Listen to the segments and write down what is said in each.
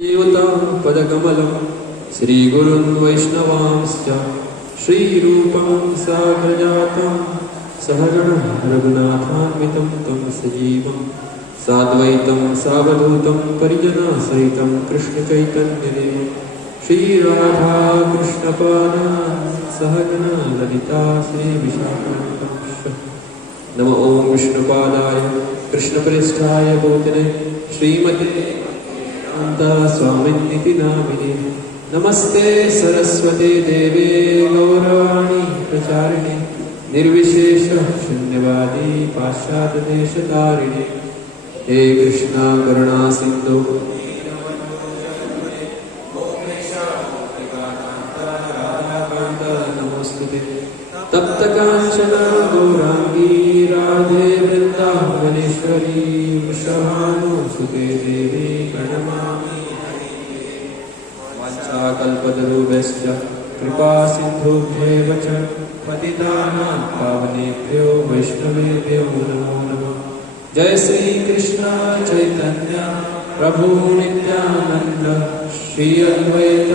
देवता पदकमलं श्रीगुरुन् वैष्णवांश्च श्रीरूपं साग्रजातं सहगणं रघुनाथान्वितं तं सजीवं साद्वैतं सावधूतं परिजनसहितं कृष्णचैतन्यदेवं श्रीराधा कृष्णपादान् सहगणा ललिता श्रीविशाखान्वितंश्च। नमो ॐ विष्णुपादाय कृष्णप्रेष्ठाय भूतले श्रीमते स्वामिन्निति नामिने। नमस्ते सरस्वते देवे गौरवाणी प्रचारिणे निर्विशेष शून्यवादी पाश्चात्यदेशतारिणे। हे कृष्णा करुणा सिंधु नमोस्तुते। तप्त कांचन गौरांगी राधे वृंदावनेश्वरी वृषभानुसुते देवी प्रणमामि। वाञ्छाकल्पतरुभ्यश्च कृपा सिन्धुभ्येव च पतितानां पावनेभ्यो वैष्णवेभ्यो नमो नमः। जय श्री कृष्ण चैतन्य प्रभु नित्यानंद श्री अद्वैत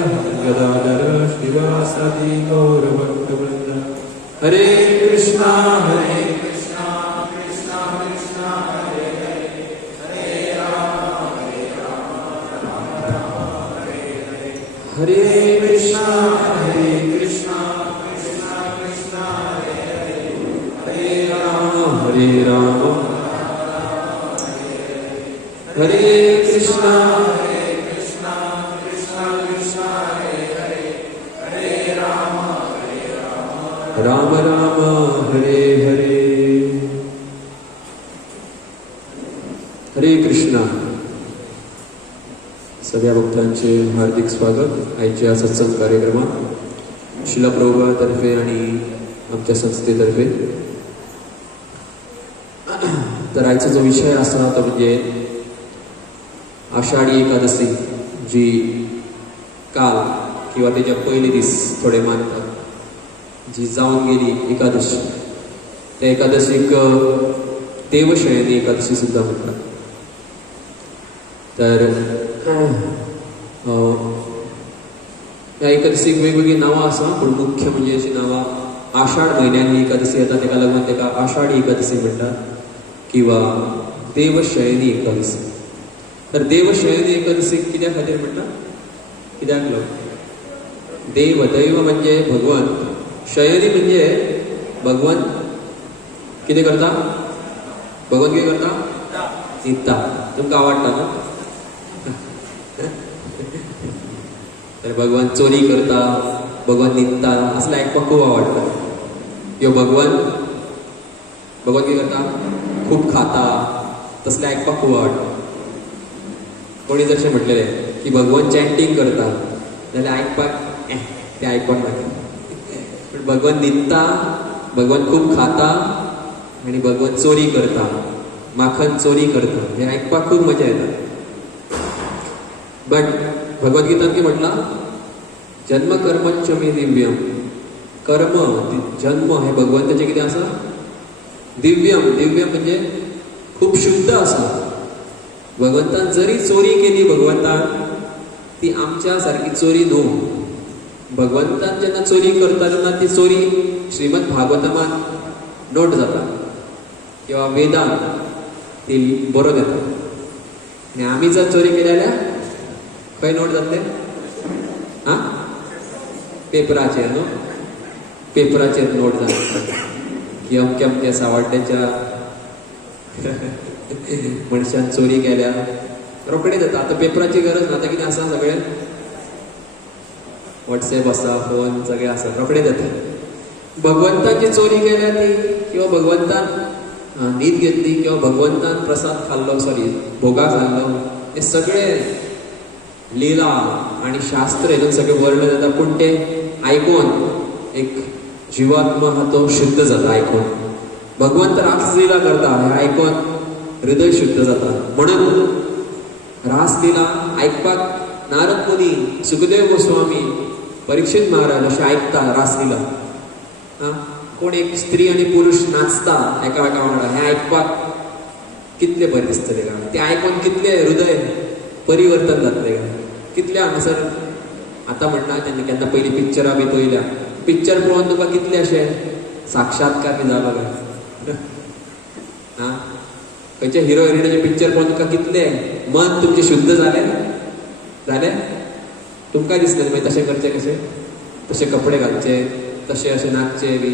गदाधर श्रीवासदि गौरभक्तवृंद। हरे कृष्णा कृष्णा कृष्णा हरे हरे, हरे राम राम हरे हरे। हरे कृष्णा कृष्णा कृष्णा हरे हरे, हरे राम हरे कृष्णा कृष्णा कृष्णा हरे हरे, हरे राम राम हरे हरे। हरे कृष्णा। सगळ्या भक्तांचे हार्दिक स्वागत आजच्या सत्संग कार्यक्रमात शिला प्रभुपादातर्फे आणि आमच्या संस्थेतर्फे। तर आजचा जो विषय असा तो म्हणजे आषाढी एकादशी, जी काल किंवा त्याच्या पहिले दिस थोडे मानतात, जी जाऊन गेली एकादशी, त्या एकादशीक देवशयनी एकादशी सुद्धा म्हणतात। तर ह्या एकादशीक वेगवेगळी नावां आसा, पण मुख्य म्हणजे अशी नावां आषाढ म्हयन्यान ही एकादशी येता तेका लागून तेका आषाढी एकादशी म्हणटात किंवा देवशयनी एकादशी। तर देवशयनी एकादशी कित्या खातीर म्हणटात, कित्याक लागून? देव दैव म्हणजे भगवान, शयनी म्हणजे भगवान कितें करता? भगवान कितें करता? न्हिदता। तुमकां आवडटा ना? तर भगवान चोरी करता, भगवान न्हिदता असलें आयकपाक खूब आवडटा। ह्यो भगवान कितें करता? खूब खाता, तसलें आयकपाक खूब आवडटा। कोणी जर अशें म्हटलेलें की भगवान चॅन्टिंग करता जाल्यार आयकपाक तें आयकपाक नाका। पण भगवान न्हिदता, भगवान खूब खाता आणि भगवान चोरी करता, माखन चोरी करता, हें आयकपाक खूब मजा येता। बट भगवद्गीतान कितें म्हटलां? जन्म कर्मच मे दिव्यम। कर्म जन्म हे भगवंताचें कितें आसा? दिव्यम। दिव्यम म्हणजे खूब शुद्ध आसा। भगवंतान जरी चोरी केली भगवंतान, ती आमच्या सारकी चोरी न्हू। भगवंतान जेन्ना चोरी करता तेन्ना ती चोरी श्रीमद भागवतमान नोट जाता किंवा वेदान ती बरोवन येता। आनी आमी जर चोरी केली जाल्यार खंय नोट जातले? पेपराचेर न्हू, पेपराचेर नोट जाता की अमक्या अमक्या सावड्ड्याच्या मनशान चोरी केल्या, रोखडे जाता। आतां पेपराची गरज ना, आतां कितें आसा सगळें व्हॉट्सएप आसा, फोन सगळें आसा, रोखडे जाता। भगवंताची चोरी केल्या ती, किंवा भगवंतान न्हीद घेतली, किंवा भगवंतान प्रसाद खाल्लो, सॉरी भोगाक घाल्लो, हे सगळें लिला आणि शास्त्र हेतून सगळें वर्णन जाता। पूण तें आयकून एक जिवात्मा हा तो शुद्ध जाता आयकून। भगवंत रासलीला करता हें आयकून हृदय शुद्ध जाता। म्हणून रासलीला आयकपाक नारद मुनी, सुखदेव गोस्वामी, परीक्षित महाराज अशें आयकता रासलीला। कोण एक स्त्री आणि पुरुष नाचता एकामेका वांगडा, हें आयकपाक कितले बरें दिसतलें काय, तें आयकून कितले हृदय परिवर्तन जातलें काय। कितले हांगासर आतां म्हणना तेन्ना केन्ना पयलीं पिक्चरां बी पळयल्या पिक्चर पळोवन तुका कितले अशे साक्षात्कार बी जालो काय आं खंयचे हिरो हिरोईनीचे पिक्चर पळोवन तुका कितले मन तुमचें शुद्ध जालें तुमकां दिसलें मागीर तशें करचें कशें तशे कपडे घालचे तशें अशें नाचचे बी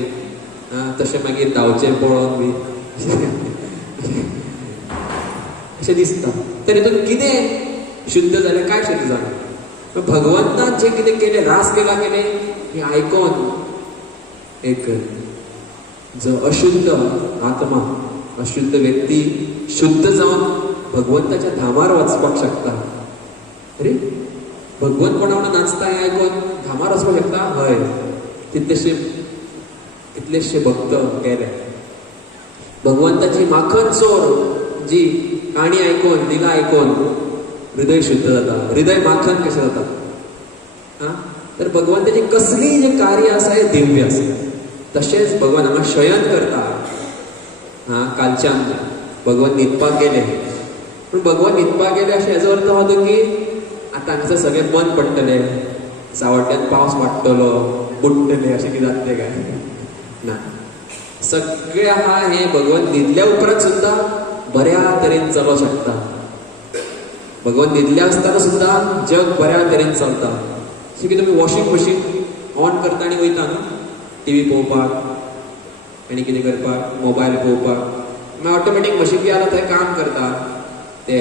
तशें मागीर धांवचें पळोवन बी अशें दिसता तर हितून कितें शुद्ध जालें काय शुद्ध जालें भगवंतान जें कितें केलें रास केला केलें हें आयकोन एक जो अशुद्ध आत्मा अशुद्ध व्यक्ती शुद्ध जावन भगवंताच्या धामार वचपाक शकता अरे भगवंत कोणा वांगडा नाचता हें आयकोन धामार वचपाक शकता हय कितलेशे भक्त गेले भगवंताची माखन चोर जी काणी आयकोन लिला आयकोन हृदय शुद्ध जाता हृदय माखन कशें जाता तर भगवंताची कसली जे कार्य आसा हें दिव्य आसा तशेंच भगवान हांगा शयन करता कालच्यान भगवान न्हिदपाक गेले पूण भगवान न्हिदपाक गेले अशें हेजो अर्थ हो तो की आतां हांगासर सगळें बंद पडटलें सावड्ड्यान पावस वाडटलो बुडटले अशें कितें जातलें काय ना सगळें आहा हें भगवान न्हिदल्या उपरांत सुद्दां बऱ्या तरेन चलोंक शकता भगवान न्हिदल्या आसतना सुद्दां जग बऱ्या तरेन चलता जशें की तुमी वॉशिंग मशीन ऑन करता आनी वयता न्हू टी व्ही पळोवपाक आनी कितें करपाक मोबायल पळोवपाक मागीर ऑटोमॅटीक मशीन बी आतां थंय काम करता ते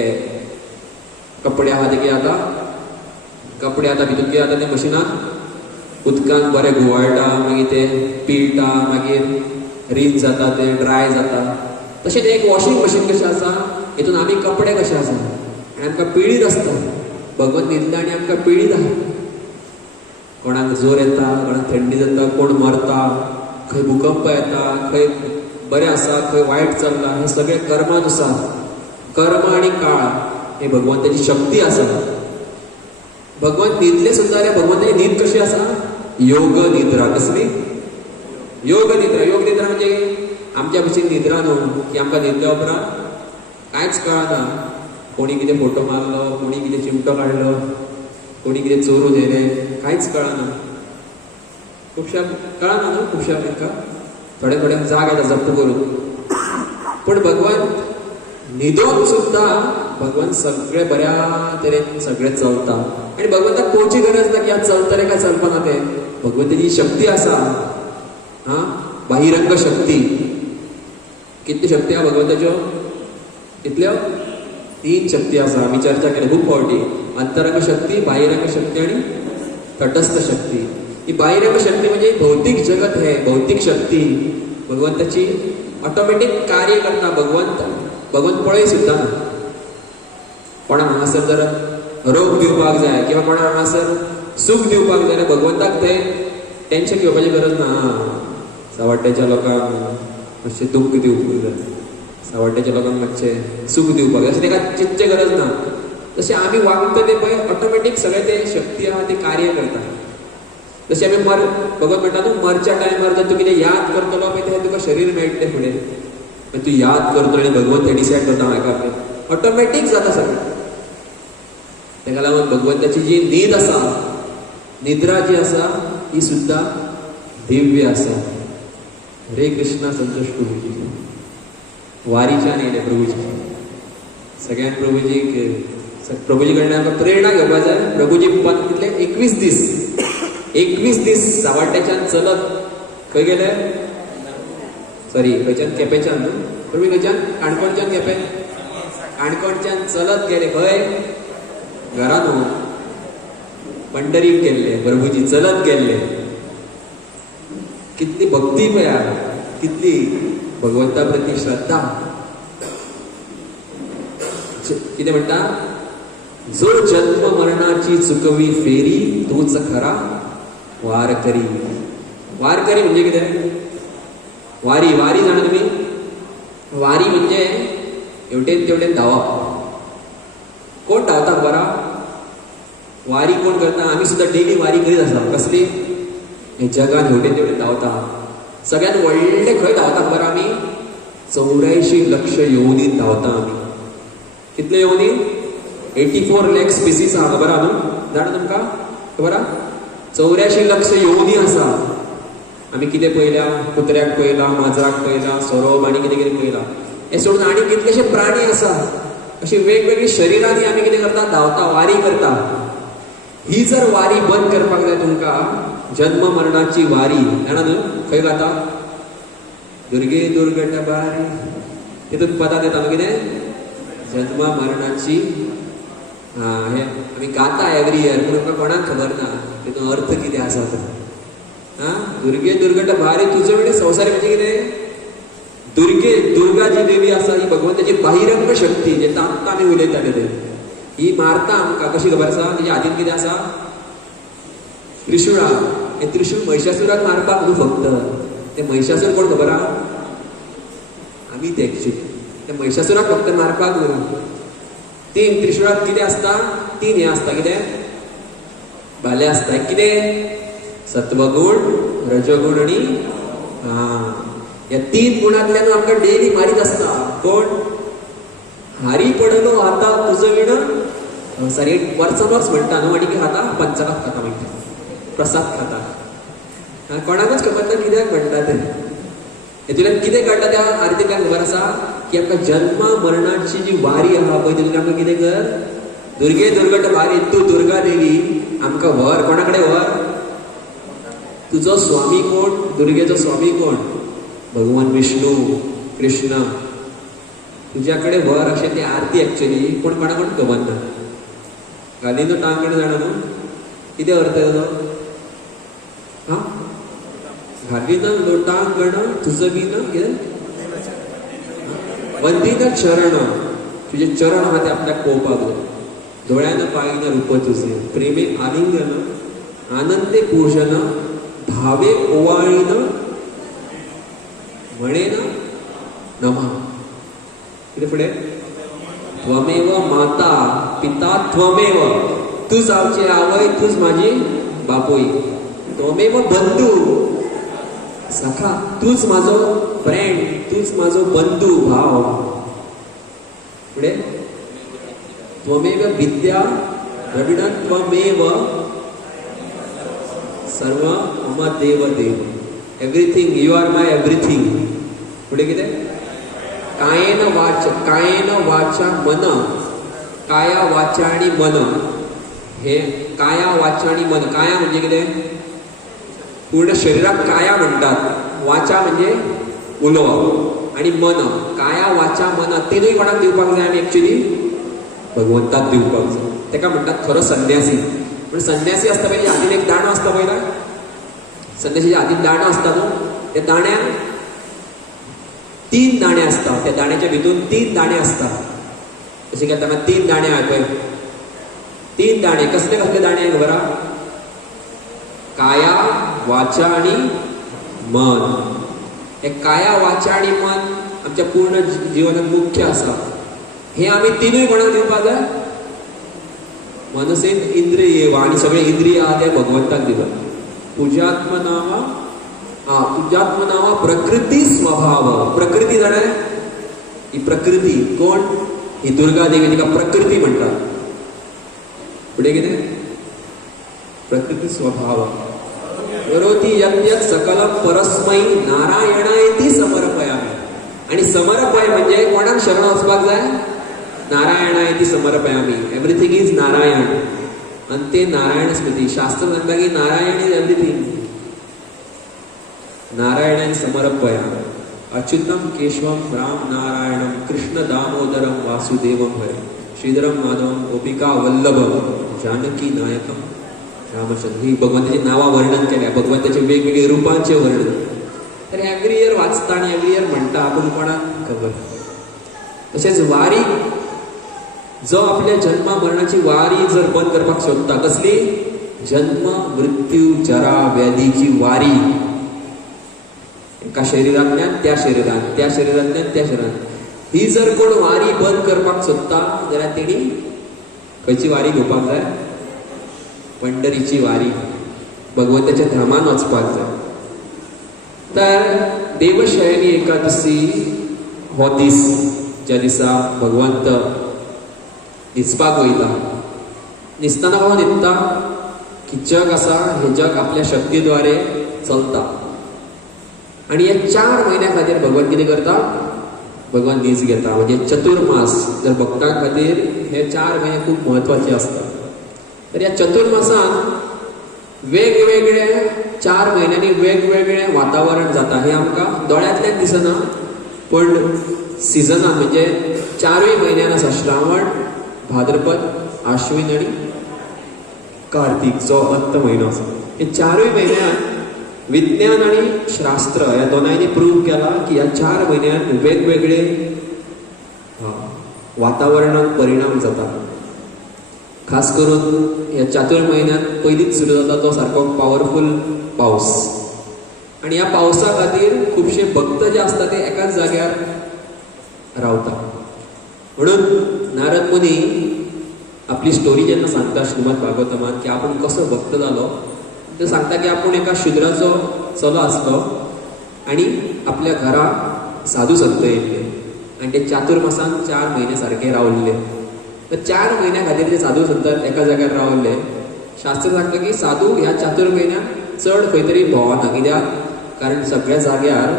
कपडे आहा ते कितें जाता कपडे आतां भितून कितें जाता ते मशिनान उदकान बरें घुंवळटा मागीर ते पिळटा मागीर रीन जाता ते ड्राय जाता तशेंच एक वॉशिंग मशीन कशें आसा हितून आमी कपडे कशे आसा आनी आमकां पिळीत आसता भगवंत न्हिदला आनी आमकां पिळीत आहा कोणाक जोर येता कोणाक थंडी जाता कोण मरता खंय भुकंप येता खंय बरें आसा खंय वायट चल्ला हें सगळें कर्मानुसार कर्म आनी काळ ही भगवंताची शक्ती आसा भगवंत न्हिदले सुद्दां जाल्यार भगवंताची न्हीद कशी आसा योग निद्रा कसली योग निद्रा म्हणजे आमच्या भशेन निद्रा न्हू की आमकां न्हिदल्या उपरांत कांयच कळना कोणी कितें फोटो मारलो कोणी कितें चिमटो काडलो कोणी कितें चोरून येयलें कांयच कळना खुबश्या कळना न्हू खुबश्या तांकां थोडे जाग येता जप्प करून पूण भगवंत न्हिदोन सुद्दां भगवंत सगळें बऱ्या तरेन सगळें चलता आनी भगवंताक पळोवची गरज ना की आज चलतलें काय चलपाना तें भगवंताची शक्ती आसा बाहिरंग शक्ती कितल्यो शक्ती आहा भगवंताच्यो कितल्यो 3 शक्ती आसा आमी चर्चा केली खूब फावटी अंतरंग शक्ती बाहिरंग शक्ती आनी तटस्थ शक्ती ही बाहिरंग शक्ती म्हणजे भौतिक जगत हे भौतिक शक्ती भगवंताची ऑटोमॅटीक कार्य करता भगवंत पळय सुद्दां ना कोणाक हांगासर जर रोग दिवपाक जाय किंवा कोणाक हांगासर सूख दिवपाक जाय जाल्यार भगवंताक थंय टेन्शन घेवपाची गरज ना सावड्ड्याच्या लोकांक मातशें दूख दिवपाक जाय सावड्ड्याच्या लोकांक मातशें सूख दिवपाक जाय अशें ताका चिंतचे गरज ना जशें आमी वागता ते पळय ऑटोमॅटीक सगळें ते शक्ती आहा ती कार्य करता जशें आमी भगवंत म्हणटा न्हू मरच्या टायमार जर तूं कितें याद करतलो पळय तें तुका शरीर मेळटलें फुडें मागीर तूं याद करतलो आनी भगवंत थंय डिसायड करता हाका ऑटोमॅटीक जाता सगळें ताका लागून भगवंताची जी न्हीद आसा निद्रा जी आसा ही सुद्दां दिव्य आसा हरे कृष्णा संतोष प्रभुजी वारीच्यान येयले प्रभुजी सगळ्यांक प्रभुजी कडल्यान आमकां प्रेरणा घेवपाक जाय प्रभुजी कितले 21 दीस सावड्ड्याच्यान चलत खंय गेले सॉरी खंयच्यान केपेंच्यान न्हू प्रभू खंयच्यान काणकोणच्यान केपें काणकोणच्यान चलत गेले खंय घरा न्हू पंढरीक गेल्ले प्रभुजी चलत गेल्ले कितली भक्ती पळया कितली भगवंता प्रती श्रद्धा कितें म्हणटा जो जन्म मरणाची चुकवी फेरी तूच खरा वारकरी म्हणजे कितें वारी जाणा तुमी वारी म्हणजे हेवटेन तेवटेन धांवप कोण धांवता बरा वारी कोण करता आमी सुद्दां डेली वारी करीत आसा कसली हे जगान हेवटेन तेवटेन धांवता सगळ्यात व्हडले खंय धांवता बरा आमी 84 लक्ष योनीत धांवता आमी कितले योनी 84 लाख स्पिसीस आहा खबर आहा न्हू जाणा तुमकां खबर आहा 84 लाख योनी आसा आमी कितें पळयल्या कुत्र्याक पळयला माजराक पळयला सोरोप आनी कितें कितें पळयला हे सोडून आनी कितलेशे प्राणी आसा अशी वेगवेगळी शरिरांनी आमी कितें करता धांवता वारी करता ही जर वारी बंद करपाक जाय तुमकां जन्म मरणाची वारी जाणा न्हू खंय गाता दुर्गे दुर्गट बारी तितून पदां येता न्हू कितें जन्म मरणाची हे आमी गाता एवरी इयर पूण आमकां कोणाक खबर ना तितून अर्थ कितें आसा तो दुर्गे दुर्गट बारी तुजे कडेन संवसारी म्हणजे कितें दुर्गा जी देवी आसा ही भगवंताची बाहिरंग शक्ती जे आत्तां आमी उलयताले ते ही मारता आमकां कशी खबर आसा तेच्या हातीन कितें आसा त्रिशूळा हे त्रिशूळ महिषासुराक मारपाक न्हू फक्त ते महिषासूर कोण खबर आहा आमी ते एक्चुअली ते महिषासुराक फक्त मारपाक न्हू 3 त्रिशूळात कितें आसता 3 हे आसता कितें भाले आसता कितें सत्वगुण रजगुण आणि या 3 गुणांतल्यान आमकां डेली मारीत आसता कोण हारी पडलो आता तुझं विण सारी वर्सान वर्स म्हणटा न्हू आनी कितें खाता पंचकात खाता म्हणटा प्रसाद खाता कोणाकच खबर ना कित्याक म्हणटा ते हेतूंतल्यान कितें काडटा त्या आरतींतल्यान खबर आसा की आमकां जन्म मरणाची जी वारी आहा पळय तितून आमकां कितें कर दुर्गे दुर्गट बारी तूं दुर्गा देवी आमकां व्हर कोणा कडेन व्हर तुजो स्वामी कोण दुर्गेचो स्वामी कोण भगवान विष्णू कृष्ण तुज्या कडेन व्हर अशें ती आरती एक्चुअली पूण कोणा कोण खबर ना घालिनो टांगण जाणा न्हू कितें अर्थ तेजो हा घालिना लोटांगण तुझं बी ना कितें वंदित चरण तुझे चरण आहा ते आपल्याक पळोवपाक जाय दोळ्यान पायन रूप तुझे प्रेमे आलिंगन आनंदे पूजन भावे ओवाळीन म्हणेन नमा कितें फुडें त्वमेव माता पिता त्वमेव तूं जावची आवय तूंच म्हाजी बापूय त्वमेव बंधू सखा तूच माझो फ्रेंड तूच माझो बंधू भाव पुढे त्वमेव विद्या द्रविडं त्वमेव सर्व मम देव देव everything you are my everything पुढे कितें कायेन वाचा मन काया वाचा आणि मन हे काया वाचा आणि मन काया म्हणजे कितें पूर्ण शरीरात काया म्हणतात वाचा म्हणजे उलोवप आणि मन काया वाचा मन तिनूय कोणाक दिवपाक जाय आमी एक्चुअली भगवंताक दिवपाक जाय तेका म्हणटात खरो संन्यासी पण संन्यासी आसता पळय हातीन एक दाणो आसता पळय संन्यासीच्या हातीन दाणो आसता न्हू त्या दाण्यान 3 दाणे असतात त्या दाण्याच्या भितून 3 दाणे असतात अशें करतना 3 दाणे आहात पळय 3 दाणे कसले कसले दाणे खबर आहा काया वाचा आणि मन हे काया वाचा आणि मन आमच्या पूर्ण जीवनात मुख्य आसा हे आमी तिनूय कोणाक दिवपाक जाय मनसेन इंद्रिय आणि सगळे इंद्रिय आहा ते भगवंताक दिवप तुज्यात्मनावा तुज्यात्मनावा प्रकृती स्वभाव प्रकृती जाणाय ही प्रकृती कोण ही दुर्गा देवी तिका प्रकृती म्हणटात पुढे कितें प्रकृती स्वभाव करोति यत् सकल परस्मै नारायणायती समर्पयामि आणि समर्पय म्हणजे कोणाक शरण वचपाक जाय नारायणायती समर्पयामि एव्हरीथिंग इज नारायण आणि ते नारायण स्मृती शास्त्र सांगता की नारायण इज एव्हरीथिंग नारायण समर्पयामि अच्युतम केशवम राम नारायणम कृष्ण दामोदरम वासुदेवम हरे श्रीधरम माधवम गोपिका वल्लभम जानकी नायकम रामचंद्र ही भगवंताची नावा वर्णन केल्या भगवंताचे वेगवेगळे रूपांचे वर्णन तर एव्हरी इयर वाचता आणि एव्हरी इयर म्हणटा आपण कोणाक खबर तशेंच वारी जो आपल्या जन्मा मरणाची वारी जर बंद करपाक सोदता कसली जन्म मृत्यू जरा व्याधीची वारी एका शरीरांतल्यान त्या शरीरांतल्यान त्या शरीरांत ही जर कोण वारी बंद करपाक सोदता जाल्यार तेणी खंयची वारी घेवपाक जाय पंढरीची वारी भगवंताच्या धामान वचपाक जाय तर देवशयनी एकादशी हो दीस ज्या दिसा भगवंत न्हिदपाक वयता. न्हिदतना कसो न्हिदता की जग आसा हे जग आपल्या शक्तीद्वारे चलता. आणि या 4 महिन्या खातीर भगवान कितें करता, भगवान न्हीज घेता. म्हणजे चतुर्मास जर भक्तां खातीर हे 4 महिने खूप महत्वाचे असतात. तर या चतुर्मासान वेगवेगळे 4 महिन्यांनी वेगवेगळे वातावरण जाता. हे आमकां दोळ्यांतल्यान दिसना, पण सिजनां म्हणजे 4 महिन्यान आसा. श्रावण, भाद्रपद, आश्विन आणि कार्तिक जो अंत म्हयनो आसा. हे 4 म्हयन्यान विज्ञान आणि शास्त्र या दोनांनी प्रूव्ह केला की या 4 महिन्यात वेगवेगळे वातावरणात परिणाम जाता. खास करून या चातुर महिन्यात पयलींच सुरू जाता तो सारको पॉवरफुल पावस. आणि या पावसा खातीर खुबशे भक्त जे असतात ते एकाच जाग्यार रावता. म्हणून नारद मुनी आपली स्टोरी जेन्ना सांगता श्रीमद भागवतमान की आपण कसो भक्त जालो, ते सांगता की आपण एका शुद्राचो चलो आसलो आणि आपल्या घरा साधू संत येयल्ले आणि ते चातुर्मासान 4 महिने सारखे रावल्ले. तर 4 महिन्या खातीर ते साधू संत एका जाग्यार रावल्ले. शास्त्र सांगता की साधू ह्या चातुर म्हयन्यात चड खंय तरी भोंवना. कित्याक कारण सगळ्या जाग्यार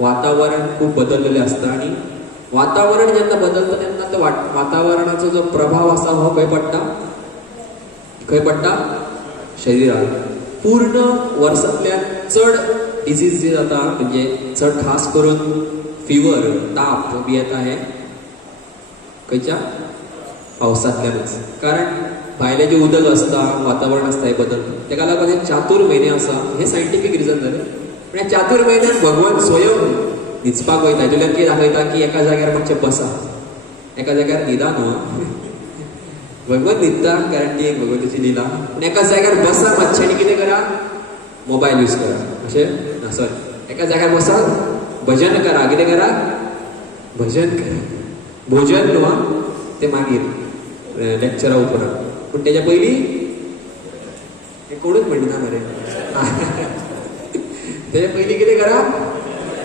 वातावरण खूप बदललेलें असता आणि वातावरण जेन्ना बदलता तेन्ना तो वातावरणाचो जो प्रभाव आसा हो खंय पडटा, खंय पडटा शरिरार. पूर्ण वर्सांतल्यान चड डिजीज जे जाता म्हणजे चड खास करून फिवर, ताप बी येता हे खंयच्या पावसांतल्यानच. कारण भायलें जें उदक आसता, वातावरण आसता हें बदलता. तेका लागून हे चातुर म्हयने आसा हे सायंटिफीक रिजन जालें. पण ह्या चातुर म्हयन्यान भगवान स्वयं न्हिदपाक वयता. हेतूंतल्यान कितें दाखयता की एका जाग्यार मातशें बसा, एका जाग्यार न्हिदा न्हू. भगवान न्हिदता कारण ती एक भगवंताची लिला. पूण एका जाग्यार बसा मातशें आनी कितें करा, मोबायल यूज करा. अशें ना, सॉरी, एका जाग्यार बसा, भजन करा. कितें करा, भजन करा. भोजन न्हू, ते मागीर लेक्चरा उपरांत. पूण तेच्या पयलीं हें कोणूच म्हणना मरे. तेच्या पयलीं कितें करा,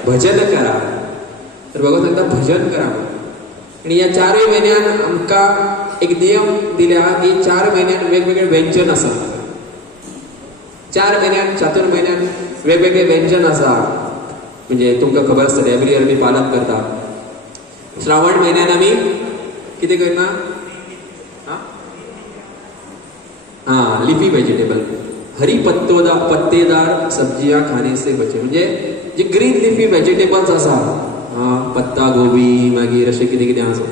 भजन करा. तर भगवान सांगता भजन करा. आणि या 4 महिन्यान आमकां एक नियम दिल्या की 4 महिन्यान वेगवेगळे व्यंजन आसा. 4 महिन्यान चातुर महिन्यान वेगवेगळे व्यंजन आसा. म्हणजे तुमकां खबर आसतलें एवरी इयर आमी पालन करता. श्रावण म्हयन्यान आमी कितें करना, लिफी वेजिटेबल, हरी पत्तेदार सब्जियां खाने से बचे. म्हणजे जे ग्रीन लिफी वेजिटेबल्स आसा, पत्ता गोबी मागीर अशें कितें कितें आसा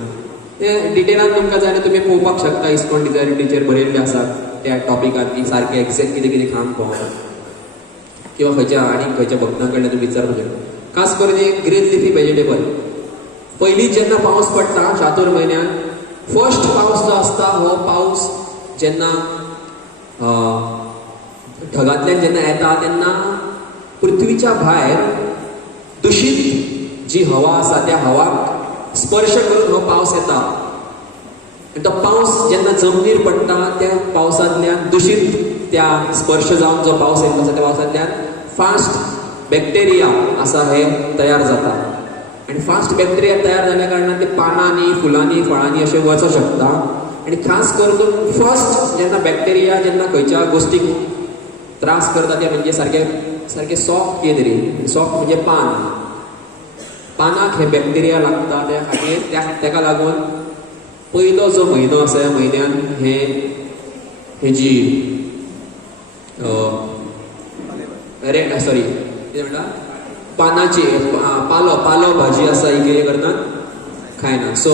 ते डिटेलान तुमकां जाय तुमी पळोवपाक शकता. इस्कॉन डिझायरिटीचेर बरयल्ले आसा त्या टॉपिकार की सारकें एक्झॅक्ट कितें कितें खावंक पळोवंक, किंवा खंयच्या आनी खंयच्या भक्तां कडल्यान तुमी विचारपाक शकता. खास करून एक ग्रीन लिफी वेजिटेबल. पयलीं जेन्ना पावस पडटा चातुर म्हयन्यान, फर्स्ट पावस जो आसता हो पावस जेन्ना ढगांतल्यान जेन्ना येता तेन्ना पृथ्वीच्या भायर दूषित जी हवा आसा त्या हवाक स्पर्श करून हो पावस येता. आनी तो पावस जेन्ना जमनीर पडटा त्या पावसांतल्यान दूषित त्या स्पर्श जावन जो पावस येता आसा त्या पावसांतल्यान फास्ट बॅक्टेरिया आसा हे तयार जाता. आनी फास्ट बॅक्टेरिया तयार जाल्या कारणान ते पानांनी, फुलांनी, फळांनी अशें वचूंक शकता. आनी खास करून फर्स्ट जेन्ना बॅक्टेरिया जेन्ना खंयच्या गोष्टीक त्रास करता ते म्हणजे सारके सॉफ्ट कितें तरी, सॉफ्ट म्हणजे पानाक हे बॅक्टेरिया लागता. त्या खातीर तेका लागून पयलो जो म्हयनो आसा ह्या म्हयन्यान हेजी सॉरी कितें म्हणटा पानाची पालो भाजी आसा ही कितें करना, खायना. सो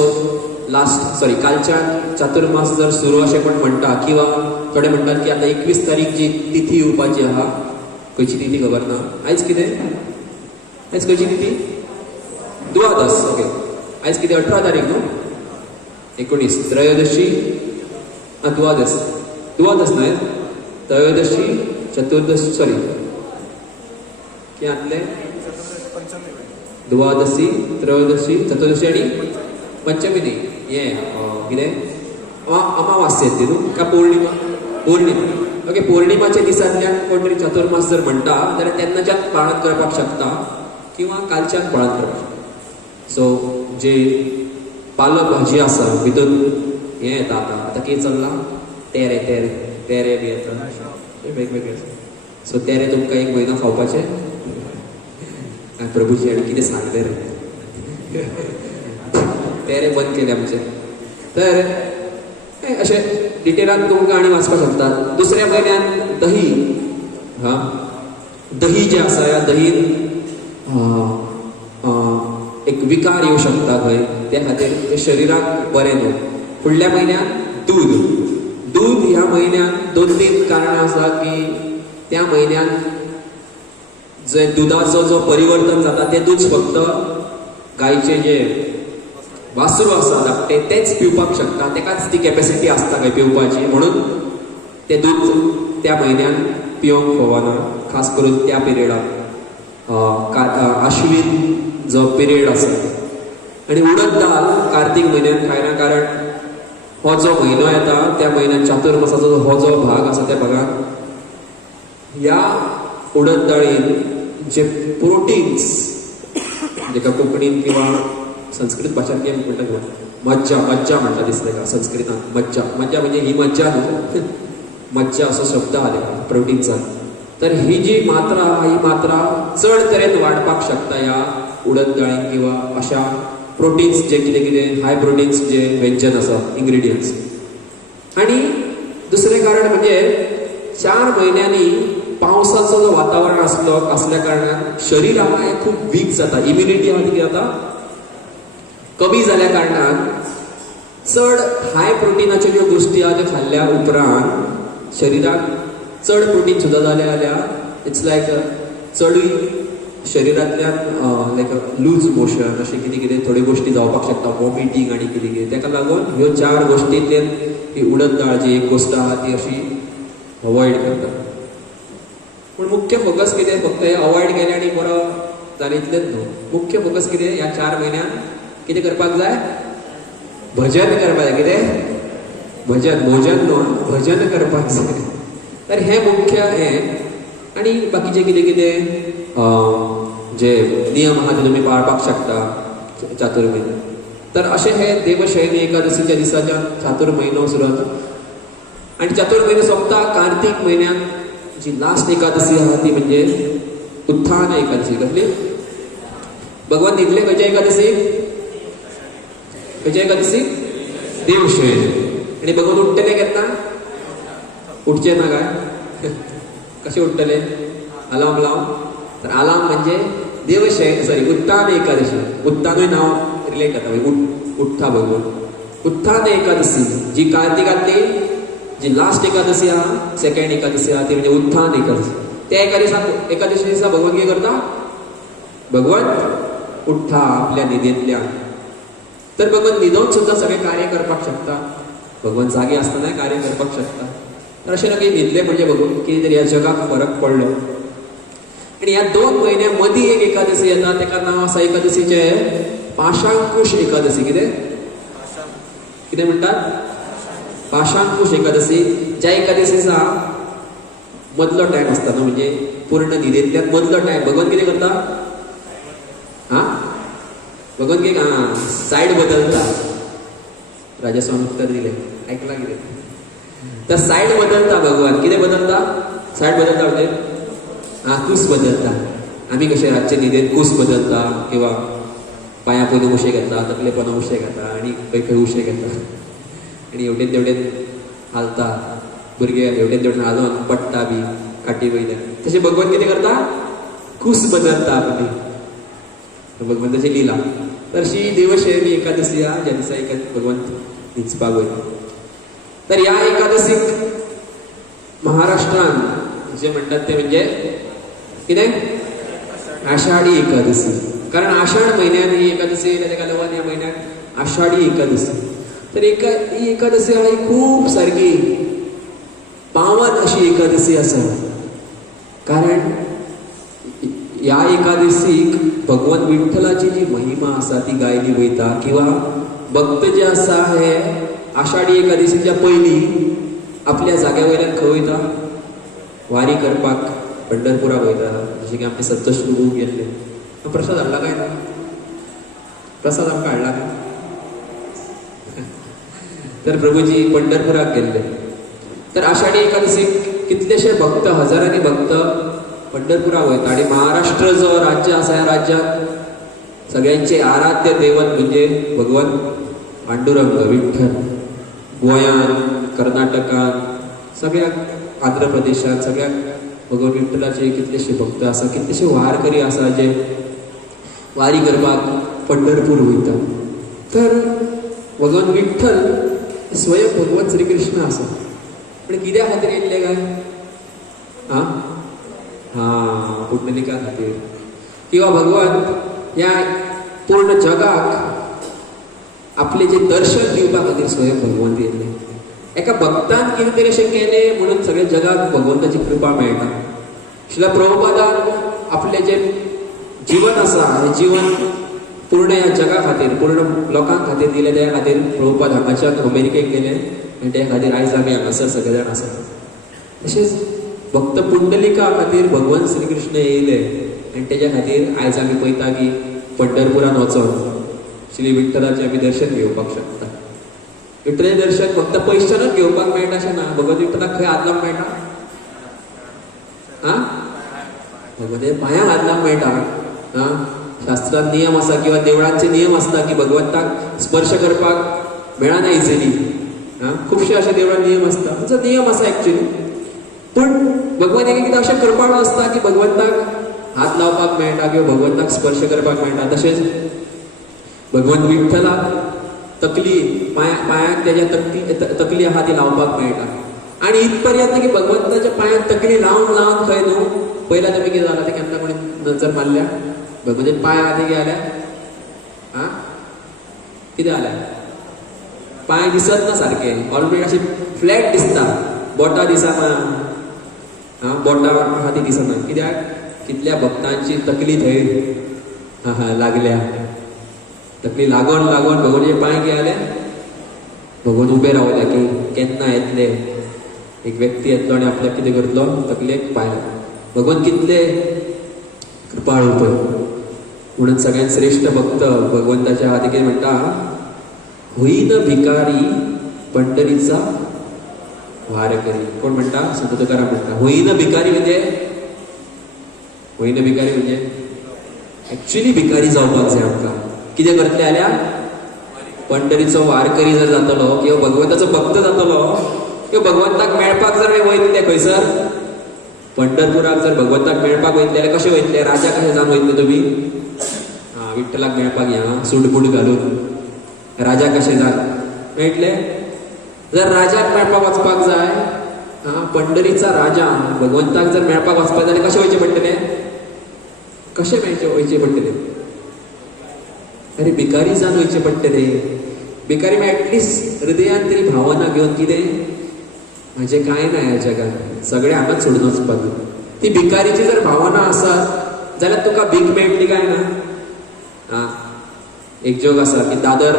कालच्यान चातुर्मास जर सुरू अशें कोण म्हणटा, किंवा थोडे म्हणटात की आतां 21 तारीख जी तिथी येवपाची आहा, खंयची तिथी खबर ना. आयज कितें, आयज खंयची तिथी, द्वादस. ओके, आयज कितें 18 तारीख न्हू, 19, त्रयोदशी, द्वादस न्हय, त्रयोदशी, चतुर्दशी, सॉरी कितें आसलें, द्वादशी, त्रयोदशी, चतुर्दशी आनी पंचमी न्ही. कितें अमावास्य ती न्हू काय पौर्णिमा, ओके. पौर्णिमाच्या दिसांतल्यान कोण तरी चातुर्मास जर म्हणटा जाल्यार तेन्नाच्यान पाळन करपाक शकता किंवा कालच्यान पाळन करपाक शकता. सो जे पालो भाजी आसा भितर हें येता आतां कितें चल्लां तेरे तेरे तेरे बी येता वेगवेगळे सो तेरे तुमकां एक म्हयनो खावपाचें प्रभूजी आनी कितें सांगलें रे तेरे बंद केले आमचे तर अशें डिटेलान तुमकां आनी वाचपाक शकतात. दुसऱ्या म्हयन्यान दही दही जे आसा ह्या दहीन एक विकार येवं शकता खंय त्या खातीर ते शरिराक बरें न्हू. फुडल्या म्हयन्यान दूद दूद ह्या म्हयन्यान 2-3 कारणां आसा की त्या म्हयन्यान जे दुधाचो जो परिवर्तन जाता ते दूध फक्त गायचे जे वासरू आसा धाकटे तेच पिवपाक शकता तेकाच ती कॅपेसिटी आसता खंय पिवपाची म्हणून ते दूध त्या म्हयन्यान पिवंक फावना खास करून त्या पिरियडाक आश्वीन जो पिरियड आसा. आनी उडद दाल कार्तीक म्हयन्यान खायना कारण हो जो म्हयनो येता त्या म्हयन्यान चातुर्मासाचो हो जो भाग आसा त्या भागान ह्या उडद दाळीन जे प्रोटीन्स जेका कोंकणीन किंवा संस्कृत भाशेंत कितें म्हणटा मज्जा मज्जा म्हणटा दिसता का संस्कृतान मज्जा मज्जा म्हणजे ही मज्जा न्हू मज्जा असो शब्द आहा तेका प्रोटीन्सान. तर ही जी मात्रा ही मात्रा चड तरेन वाडपाक शकता ह्या उडद दाळीन किंवा अशा प्रोटीन्स जे कितें कितें हाय प्रोटीन्स जे व्यंजन आसा इन्ग्रेडियंट्स. आनी दुसरें कारण म्हणजे 4 म्हयन्यांनी पावसाचो जो वातावरण असल्या कारणान शरीर आमकां खूब वीक जाता इम्युनिटी आहा ती कितें जाता कमी जाल्या कारणान चड हाय प्रोटिनाच्यो ज्यो गोश्टी आहा त्यो खाल्ल्या उपरांत शरिराक चड प्रोटीन सुद्दां जाल्या जाल्यार इट्स लायक चडूय शरिरांतल्यान लायक लूज मोशन अशें कितें कितें थोड्यो गोश्टी जावपाक शकता वॉमिटींग आनी कितें कितें तेका लागून ह्यो 4 गोश्टींतल्यान ही उडद दाळ जी एक गोश्ट आहा ती अशी अवॉयड करता. पूण मुख्य फोकस कितें फक्त हे अवॉयड केलें आनी बरो जालें इतलेंच न्हू. मुख्य फोकस कितें ह्या 4 म्हयन्यान कितें करपाक जाय भजन करपाक जाय. कितें भजन भोजन न्हू भजन करपाक जाय. तर हें मुख्य हें आनी बाकीचें कितें कितें जे नियम आहा ते तुमी पाळपाक शकता चातुर्मासांत. तर अशें हे देवशयनी एकादशीच्या दिसाच्यान चातुर्मास सुरू जाता आनी चातुर्मास सोंपता कार्तीक म्हयन्यान जी लास्ट एकादशी आहा ती म्हणजे उत्थान एकादशी. कसली भगवान न्हिदले खंयच्या एकादशी खंयच्या एकादशी देवशयनी. आनी भगवान उठ्ठले केन्ना उठचे ना काय कशें उठ्ठले अलार्म लावन. तर अलार्म म्हणजे देवशयनी उत्थान एकादशी उत्थानूय नांव रिलेट जाता उठ्ठा भगवान. उत्थान एकादशी जी कार्तिकांतली जी लास्ट एकादशी आहा सेकंड एकादशी आहा ती म्हणजे उत्थान एकादशी. त्या एकादशी दिसा भगवान कितें करता भगवान उठ्ठा आपल्या न्हिदेंतल्यान. तर भगवान न्हिदोन सुद्दां सगळें कार्य करपाक शकता. भगवान जागे आसतनाय कार्य करपाक शकता. तर अशें ना की न्हिदले म्हणजे भगवान कितें तरी ह्या जगाक फरक पडलो. आनी ह्या 2 म्हयन्या मदीं एक एकादशी येता तेका नांव आसा एकादशीचे पाशांकुश एकादशी. कितें कितें म्हणटात पाशांकुश एकादशी. ज्या एकादशी दिसा मदलो टायम आसता न्हू म्हणजे पूर्ण न्हिदेंतल्यान मदलो टायम भगवान कितें करता भगवान कितें सायड बदलता. राजस्वामी उत्तर दिलें आयकला कितें. तर सायड बदलता भगवान. कितें बदलता सायड बदलता म्हणजे कूस बदलता. आमी कशें रातचे न्हिदेन कूस बदलता किंवा पांयां पयलीं उशे घेता तकले पोंदा उशे घेता आनी खंय खंय उशे घेता आनी हेवटेन तेवटेन हालता. भुरगे हेवटेन तेवटेन हालोवन पडटा बी काटी वयल्यान. तशें भगवान कितें करता कूस बदलता आपली. भगवान तशें लिहिला. तर अशी देवशयनी एकादशी आहा ज्या दिसा भगवान न्हिदपाक वयता. तर ह्या एकादशीक महाराष्ट्रान जे म्हणटात ते म्हणजे कितें आषाढी एकादशी. कारण आषाढ म्हयन्यान ही एकादशी येयल्या तेका लागून ह्या म्हयन्याक आषाढी एकादशी. तर ही एकादशी आहा ही खूब सारकी पावन अशी एकादशी आसा. कारण ह्या एकादशीक भगवान विठ्ठलाची जी महिमा आसा ती गायली वयता किंवा भक्त जे आसा हे आषाढी एकादशीच्या पयलीं आपल्या जाग्या वयल्यान खंय वयता वारी करपाक पंढरपुराक वयता. जशें की आमचे सप्तशृंगी गेल्ले. प्रसाद हाडला काय ना प्रसाद आमकां हाडला तर प्रभूजी पंढरपुराक गेल्ले. तर आषाढी एकादशीक कितलेशे भक्त, हजारांनी भक्त पंढरपुराक वयता. आणि महाराष्ट्र जो राज्य आसा ह्या राज्यात सगळ्यांचे आराध्य दैवत म्हणजे भगवान पांडुरंग विठ्ठल. गोंयांत, कर्नाटकात, सगळ्या आंध्र प्रदेशात सगळ्या भगवान विठ्ठलाचे कितलेशे भक्त आसा, कितलेशे वारकरी आसा जे वारी करपाक पंढरपूर वयता. तर भगवान विठ्ठल स्वयं भगवान श्री कृष्ण आसा. पण कित्या खातीर येयल्ले काय? पुंडलिका खातीर, किंवा भगवान ह्या पूर्ण जगाक आपले जे दर्शन दिवपा खातीर स्वयं भगवंत येयल्ले. एका भक्तान कितें तरी अशें केलें म्हणून सगळ्या जगाक भगवंताची कृपा मेळटा. श्रील प्रभुपादान आपले जे जीवन आसा हें जीवन पूर्ण ह्या जगा खातीर, पूर्ण लोकांक खातीर दिलें. त्या खातीर प्रभुपाद हांगाच्यान अमेरिकेक गेले आनी त्या खातीर आयज आमी हांगासर सगळे जाण आसा. तशेंच भक्त पुंडलिका खातीर भगवान श्री कृष्ण येयले आनी तेज्या खातीर आयज आमी पळयता की पंढरपुरान वचोन श्री विठ्ठलाचें आमी दर्शन घेवपाक शकता. विठ्ठलाचें दर्शन फक्त पयशानच घेवपाक मेळटा अशें ना. भगवत विठ्ठलाक खंय हात लावंक मेळटा? भगवंताच्या पांयांक हात लावंक मेळटा. शास्त्रांत नियम आसा किंवा देवळांचे नियम आसता की भगवंताक स्पर्श करपाक मेळना इजिली. खुबशे अशे देवळान नियम आसता, ताचो नियम आसा एक्चुअली. पूण भगवान एक एकदां अशें करपाळो आसता की भगवंताक हात लावपाक मेळटा किंवा भगवंताक स्पर्श करपाक मेळटा. तशेंच भगवान विठ्ठलाक तकली पांयांक तेज्या तकली आहा ती लावपाक मेळटा. आनी इतपर्यंत की भगवंताच्या पांयांक तकली लावन लावन खंय न्हू पयला तुमी कितें जालां तें केन्ना कोणी नजर मारल्या? भगवंताचे पांय आहा ते कितें जाल्या? कितें जाल्या? पांय दिसत ना सारके, ऑलरेडी अशे फ्लॅट दिसता. बोटां दिसना, बोटां आहा ती दिसना. कित्याक? कितल्या भक्तांची तकली थंय लागल्या. तकली लागून लागून भगवंताचे पांय कितें जाले? भगवंत उबे रावले की केन्ना येतले. एक व्यक्ती येतलो आनी आपल्याक कितें करतलो? तकलेक पांय. भगवंत कितले कृपाळू पळय. म्हणून सगळ्यांत श्रेष्ठ भक्त भगवंताच्या हाती कितें म्हणटा? होईन भिकारी पंढरीचा वारकरी. कोण म्हणटा? संत तुकाराम म्हणटा. होईन भिकारी म्हणजे एक्चुअली भिकारी जावपाक जाय आमकां. कितें करतले जाल्यार पंढरीचो वारकरी जर जातलो किंवा भगवंताचो भक्त जातलो किंवा भगवंताक मेळपाक जर वयतले खंयसर पंढरपुराक जर भगवंताक मेळपाक वयतले जाल्यार कशे वयतले? राजा कशे जावन वयतले तुमी? विठ्ठलाक मेळपाक या सूट घालून राजा कशे जाय मेळटले? जर राजाक मेळपाक वचपाक जाय, पंढरीचा राजा भगवंताक जर मेळपाक वचपाक जाय जाल्यार कशें वयचें पडटले? कशें वयचें पडटले? अरे भिकारी जावन वयचें पडटले. भिकारी म्हळ्यार एटलिस्ट हृदयान तरी भावना घेवन कितें म्हजें कांय ना ह्या जगान, सगळें हांगाच सोडून वचपाक. ती भिकारीची जर भावना आसत जाल्यार तुका भीक मेळटली काय ना? एक जोक आसा की दादर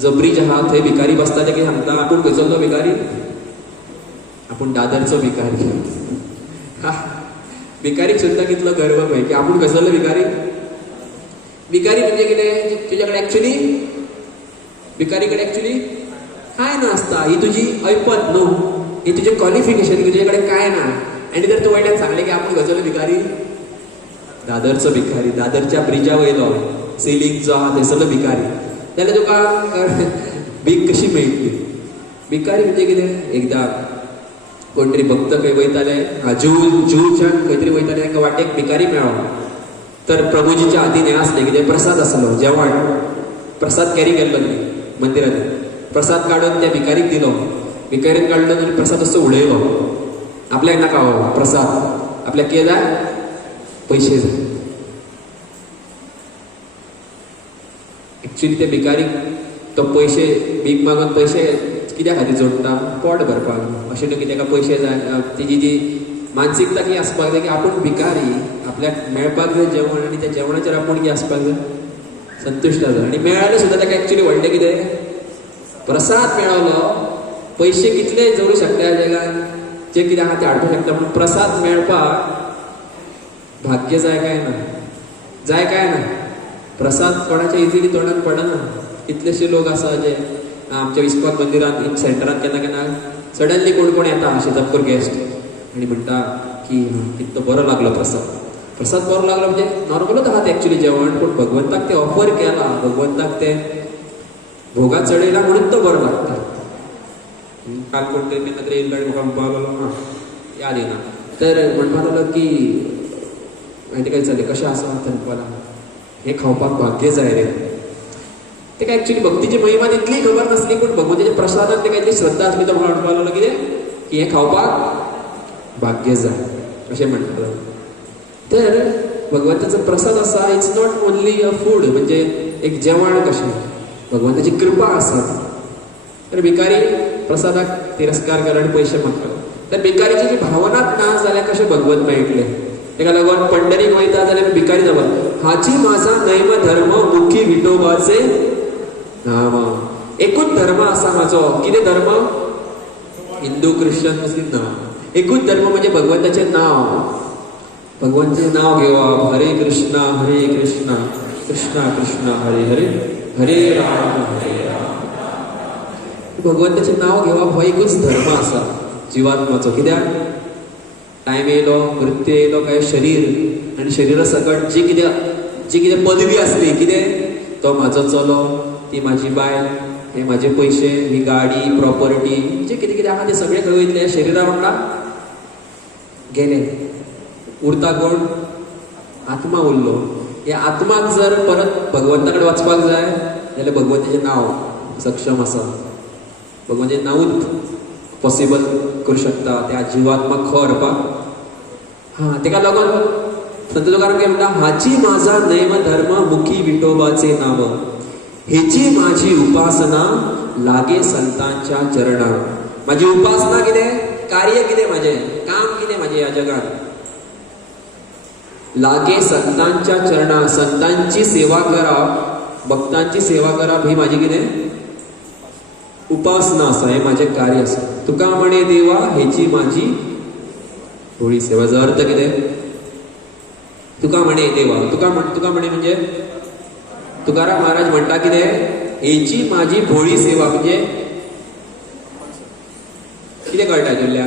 जो ब्रिज आहा थंय भिकारी बसता ते कितें सांगता? आपूण खंयचो भिकारी? आपूण दादरचो भिकारी. भिकारीक सुद्दां कितलो गर्व पळय की आपूण खंयसरलो भिकारी. भिकारी म्हणजे कितें? तुज्या कडेन एक्चुअली भिकारी कडेन एक्चुअली कांय नासता. ही तुजी ऐपत न्हू, ही तुजें क्वॉलिफिकेशन, तुजे कडेन कांय ना. आनी जर तूं वयल्यान सांगलें की आपूण खंयसरलो भिकारी, दादरचो भिकारी, दादरच्या ब्रिजा वयलो सिलिंग जो आहा थंयसरलो भिकारी, जाल्यार तुका भीक कशी मेळटली? भिकारी म्हणजे कितें? एकदां कोण तरी भक्त खंय वयताले, जूच्यान खंय तरी वयताले, तांकां वाटेक भिकारी मेळ्ळो. तर प्रभुजीच्या हातीन हें आसलें कितें? प्रसाद आसलो, जेवण. प्रसाद कॅरी केल्लो न्ही मंदिरांत. प्रसाद काडून त्या भिकारीक दिलो. भिकारीन काडलो आनी प्रसाद असो उडयलो. आपल्याक नाका हो प्रसाद, आपल्याक कितें जाय? पयशे जाय. एक्चुअली ते भिकारीक तो पयशे भीक मागून पयशे कित्या खातीर जोडटा? पोट भरपाक. अशें न्हू की ताका पयशे जाय. तेजी जी मानसिकता की आसपाक जाय की आपूण भिकारी, आपल्याक मेळपाक जाय जेवण आनी त्या जेवणाचेर आपूण कितें आसपाक जाय? संतुश्ट जाय. आनी मेळ्ळें सुद्दां ताका एक्चुअली व्हडलें कितें? प्रसाद मेळलो. पयशे कितले जोडूं शकता ह्या जगान, जे कितें आहा तें हाडपाक शकता, पूण प्रसाद मेळपाक भाग्य जाय काय ना? जाय काय ना? प्रसाद कोणाच्या इजिली तोंडान पडना. कितलेशे लोक आसा जे आमच्या इस्कॉन मंदिरात सेंटरात केन्ना केन्ना सडनली कोण कोण येता अशे जपकर गेस्ट आणि म्हणटा की कितलो बरो लागलो प्रसाद बरो लागलो म्हणजे नॉर्मलच आहात ऍक्च्युली जेवण पण भगवंताक ते ऑफर केला भगवंताक ते भोगात चढयला म्हणून तो बरो लागता काल कोण तरी केन्ना तरी येयला म्हाका म्हणपाक लागलो याद येना तर म्हणपाक लागलो की माहिती काय चालले कशें आसा म्हणपाक हे खावपाक भाग्य जाय रे तेका ऍक्च्युली भक्तीची महिमा तितली खबर नासली पण भगवंताच्या प्रसादात तेका इतली श्रद्धा आसली तो म्हाका म्हणपाक लागलो कितें की हे खावपाक भाग्य जाय अशें म्हणटालो तर भगवंताचो प्रसाद आसा it's not only a food म्हणजे एक जेवण कशें भगवंताची कृपा आसा तर भिकारी प्रसादाक तिरस्कार करून पयशे मागता तर भिकारीची जी भावनाच ना जाल्यार कशें भगवंत मेळटले तेका लागून पंढरीक वयता जाल्यार भिकारी जावं हाची माझा नैम धर्म मुखी विठोबाचे नाम एकूच धर्म आसा म्हाजो कितें धर्म हिंदू क्रिश्चन मुस्लिम ना एकूच धर्म म्हणजे भगवंताचें नाव भगवंताचें नाव घेवप हरे कृष्णा कृष्णा कृष्णा हरे हरे हरे राम भगवंताचें नाव घेवप हो एकूच धर्म आसा जिवात्माचो कित्याक टायम येयलो मृत्यू येयलो काय शरीर आनी शरिरा सकट जी कितें पदवी आसली कितें तो म्हाजो चलो ती म्हाजी बायल हे म्हाजे पयशे ही गाडी प्रॉपर्टी जे कितें कितें आहा ते सगळे खंय वयतले शरिरा वांगडा गेले उरता कोण आत्मा उरलो हे आत्माक जर परत भगवंता कडेन वचपाक जाय जाल्यार भगवंताचें नाव सक्षम आसा भगवंताचें नांवूच पॉसिबल करूं शकता त्या जिवात्माक खो व्हरपाक तेका लागून संत तुकाराम कितें म्हणटा हाची माझा नैम धर्म मुखी विठोबाचे नाव हेची माझी उपासना लागे संतांच्या चरणा माझी उपासना कितें कार्य कितें माझे काम कितें माझे ह्या जगात लागे संतांच्या चरणा संतांची सेवा करप भक्तांची सेवा करप ही माझी कितें उपासना आसा हे माझे कार्य आसा तुका म्हणे देवा हेची माझी होळी सेवाचो अर्थ कितें तुका म्हणे देवा तुका म्हणे म्हणजे तुकाराम महाराज म्हणटा कितें हेची माझी भोळी सेवा म्हणजे कितें कळटा तुल्या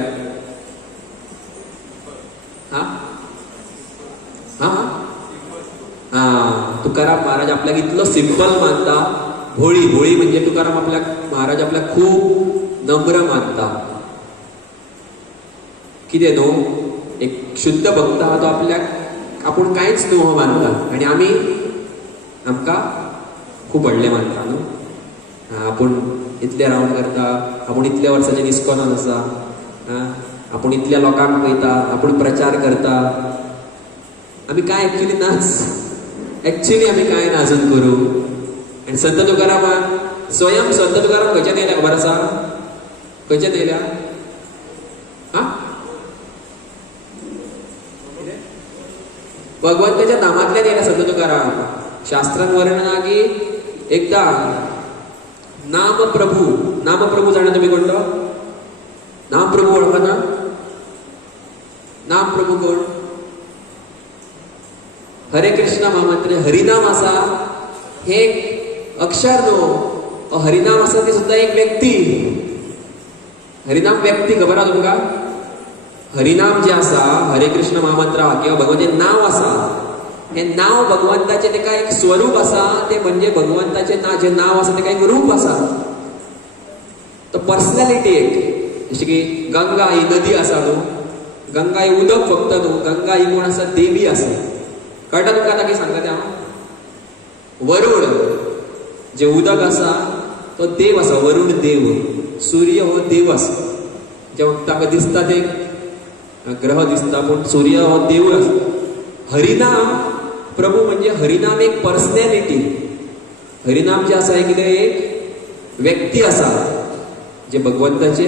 तुकाराम महाराज आपल्याक इतलो सिंपल मानता भोळी म्हणजे तुकाराम महाराज आपल्याक खूप नम्र मानता कितें न्हू एक शुद्ध भक्त आहा तो आपल्याक आपूण कांयच न्हू हो मानता आनी आमी आमकां खूब व्हडलें मानता न्हू आपूण इतले रावंड करता आपूण इतल्या वर्सांचे इस्कॉनान आसा आपूण इतल्या लोकांक पळयता आपूण प्रचार करता आमी कांय एक्चुली नाच एक्चुली आमी कांय नाजून करूं आनी संत तुकारामान स्वयं संत तुकाराम खंयच्यान येयल्या खबर आसा खंयच्यान येयल्या भगवंताच्या नामांतल्यान येयल्या संत तुकाराम शास्त्रांत वर्णन आहा की एकदां नाम प्रभू जाणा तुमी कोणतो नाम प्रभू वळखना नाम प्रभू कोण हरे कृष्ण महामंत्र हरिनाम आसा हे अक्षर न्हू हरिनाम आसा ती सुद्दां एक व्यक्ती हरिनाम व्यक्ती खबर आहा तुमकां हरिनाम जे आसा हरे कृष्ण महामंत्र किंवा भगवंताचें नांव आसा हे नांव भगवंताचें तेका एक स्वरूप आसा ते म्हणजे भगवंताचें जे नांव आसा तेका एक रूप आसा तो पर्सनॅलिटी एक जशी की गंगा ही नदी आसा न्हू गंगा ही उदक फक्त न्हू गंगा ही कोण आसा देवी आसा कळटा तुमकां आतां कितें सांगता तें हांव वरुण जे उदक आसा तो देव आसा वरुण देव सूर्य हो देव आसा जेव्हा ताका दिसता ते ग्रह दिसता पण सूर्य हो देव आसा हरिनाम प्रभू म्हणजे हरिनाम एक पर्सनॅलिटी हरिनाम जे आसा हे कितें एक व्यक्ती आसा जे भगवंताचे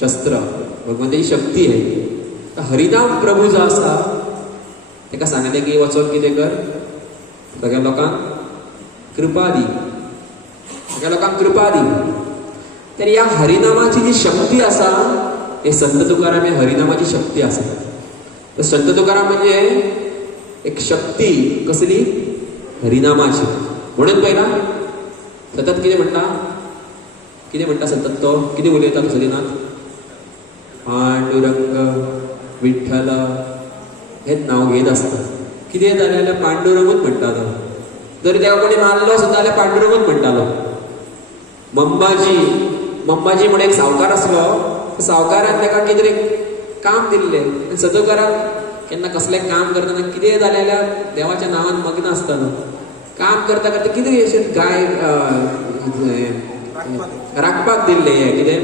शस्त्र भगवंताची शक्ती आहे हरिनाम प्रभू जो आसा तेका सांगलें की वचोन कितें कर सगळ्या लोकांक कृपा दी सगळ्या लोकांक कृपा दी तर ह्या हरिनामाची जी शक्ती आसा हे संत तुकाराम हे हरिनामाची शक्ती आसा तर संत तुकाराम म्हणजे एक शक्ती कसली हरिनामाची म्हणून पळयला सतत कितें म्हणटा कितें म्हणटा सतत तो कितें उलयता तो सदिनाथ पांडुरंग विठ्ठल हेच नांव घेत आसता. कितें जालें जाल्यार पांडुरंगूच म्हणटा तो. जरी तेका कोणी मारलो सुद्दां जाल्यार पांडुरंगूच म्हणटालो. मंबाजी म्हणून एक सावकार आसलो. सावकारान ताका कितें तरी काम दिल्लें. सतोकाराक केन्ना कसलें काम करतना कितें जालें जाल्यार देवाच्या नांवान मग्न आसतालो. काम करता करता कितें तरी अशें गाय राखपाक दिल्लें हें कितें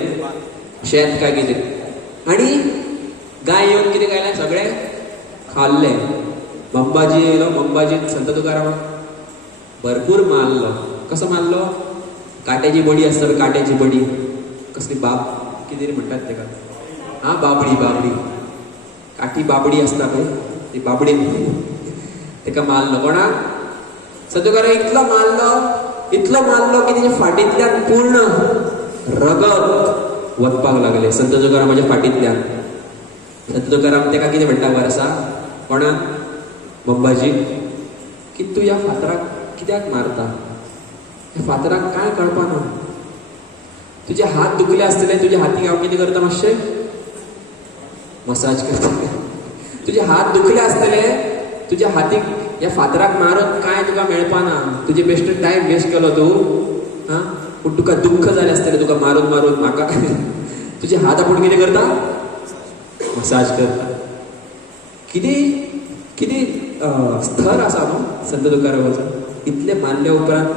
शेत काय कितें आनी गाय येवन कितें केलें सगळें खाल्लें. मंबाजी येयलो. मंबाजीन संत तुकारामाक भरपूर मारलो. कसो मारलो? काट्याची बडी आसता पळय काट्याची बडी कसली कितें तरी म्हणटात तेका बाबडी काठी बाबडी आसता पळय ती बाबडीन तेका मारलो. कोणाक? संत तुकाराम इतलो मारलो की तेच्या फाटींतल्यान पूर्ण रगत वचपाक लागले संत तुकारामाच्या फाटींतल्यान. संत तुकाराम तेका कितें म्हणटा खबर आसा? कोणाक? मंबाजी की तूं ह्या फातराक कित्याक मारता? ह्या फातराक कांय कळपाना. तुजे हात दुखले आसतले. तुज्या हातीक हांव कितें करता मातशें मसाज करता. तुजे हात दुखले आसतले. तुज्या हातीक ह्या फातराक मारून कांय तुका मेळपाना. तुजे बेश्ट टायम वेस्ट केलो तूं. पूण तुका दुख्ख जालें आसतलें तुका मारून मारून म्हाका. तुजे हात आपूण कितें करता? मसाज करता. कितें स्तर आसा न्हू संत तुकारामाचो. इतले मारले उपरांत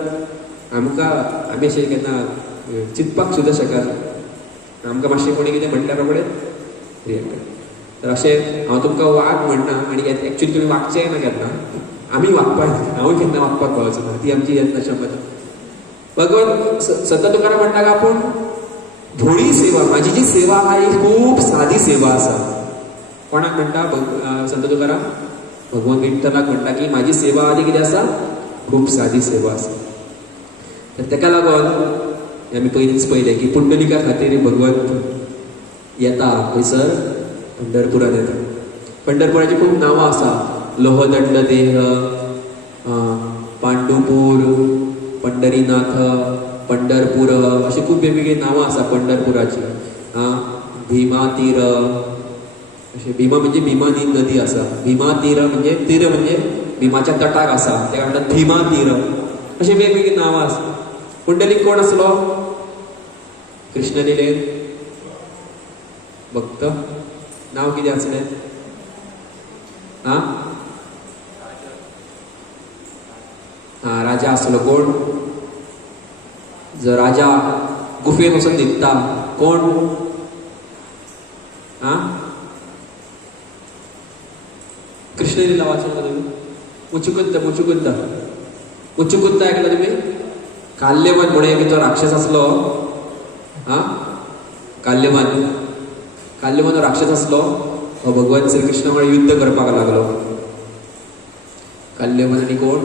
आमी अशें केन्ना चिंतपाक सुद्दां शकना. आमकां मातशें कोणी कितें म्हणटा रोखडें रिएक्ट. तर अशें हांव तुमकां वाग म्हणना आनी एक्चुअली तुमी वागचें ना केन्ना. आमी वागपाक हांवूय केन्ना वागपाक पावचो ना. ती आमची यत्न क्षमता. भगवान संत तुकाराम म्हणटा का आपूण भोळी सेवा. म्हाजी जी सेवा आहा ही खूब सादी सेवा आसा. कोणाक म्हणटा संत तुकाराम? भगवान विठ्ठलाक म्हणटा की म्हाजी सेवा आदी कितें आसा? खूब सादी सेवा आसा. तर तेका लागून आमी पयलींच पयलें की पुंडलिका खातीर भगवंत येता खंयसर पंढरपुरांत येता. पंढरपुराची खूब नांवां आसा. लोहदंड देह, पांडुपूर, पंढरीनाथ, पंढरपूर अशी खूब वेगवेगळी नांवां आसा पंढरपुराची. भीमा तीर अशें. भीमा म्हणजे भीमा नदी आसा. भीमा तीर म्हणजे भीमाच्या तटाक आसा तेका म्हणटात भीमा तीर. अशी वेगवेगळी नांवां आसा. पुंडलीक कोण आसलो? कृष्ण लिलेन भक्त. नांव कितें आसलें? राजा आसलो. कोण? जो राजा गुफेन वचून न्हिदता कोण? कृष्ण लिला वाचून का तुम्ही? मुचुकुंद ऐकलं तुम्ही? काल्यवन म्हणून तो राक्षस असलो. काल्यवन राक्षस असलो. भगवान श्रीकृष्ण म्हणून युद्ध करपाक लागलो. काल्यवन आणि कोण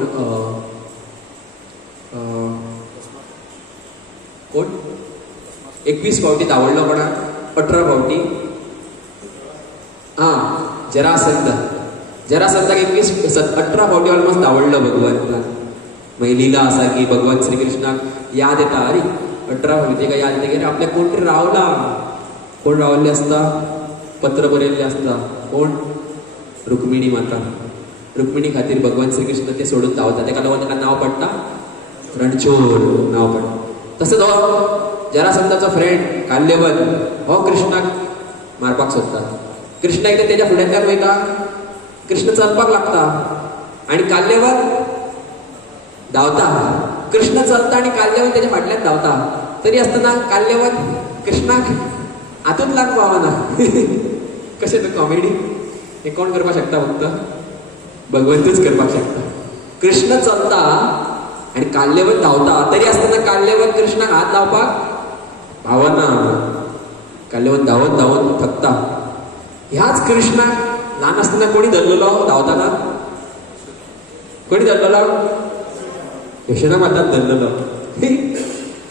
21 फावटी धांवडलो. कोणाक? 18 फावटी. जरासंधाक 18 फावटी ऑलमोस्ट धांवडलो भगवंतान. मागीर लिला आसा की भगवान श्रीकृष्णाक याद येता. अरे 18 फावटी तेका याद येता की आपल्या कोण तरी रावला. कोण रावल्ले आसता? पत्र बरयल्लें आसता. कोण? रुक्मिणी माता. रुक्मिणी खातीर भगवान श्रीकृष्ण ते सोडून धांवता. तेका लागून तेका नांव पडटा रणछोड नांव पडटा. तसोच हो जरासंधाचो फ्रेंड काल्यवन हो कृष्णाक मारपाक सोदता. कृष्ण एकदा तेच्या फुड्यांतल्यान वयता. कृष्ण चलपाक लागता आनी काल्यवन धांवता. कृष्ण चलता आनी काल्यवन तेच्या फाटल्यान धांवता. तरी आसतना काल्यवन कृष्णाक हातूंत लाग पावना. कशें तें कॉमेडी? हे कोण करपाक शकता? फक्त भगवंतूच करपाक शकता. कृष्ण चलता आनी काल्यवन धांवता. तरी आसतना काल्यवन कृष्णाक हात लावपाक पावना. काल्यवन धांवून धांवून थकता. ह्याच कृष्णाक ल्हान आसतना कोणी धरलेलो धांवताना? कोणी धरलेलो? यशोदा मातान धरलेलो.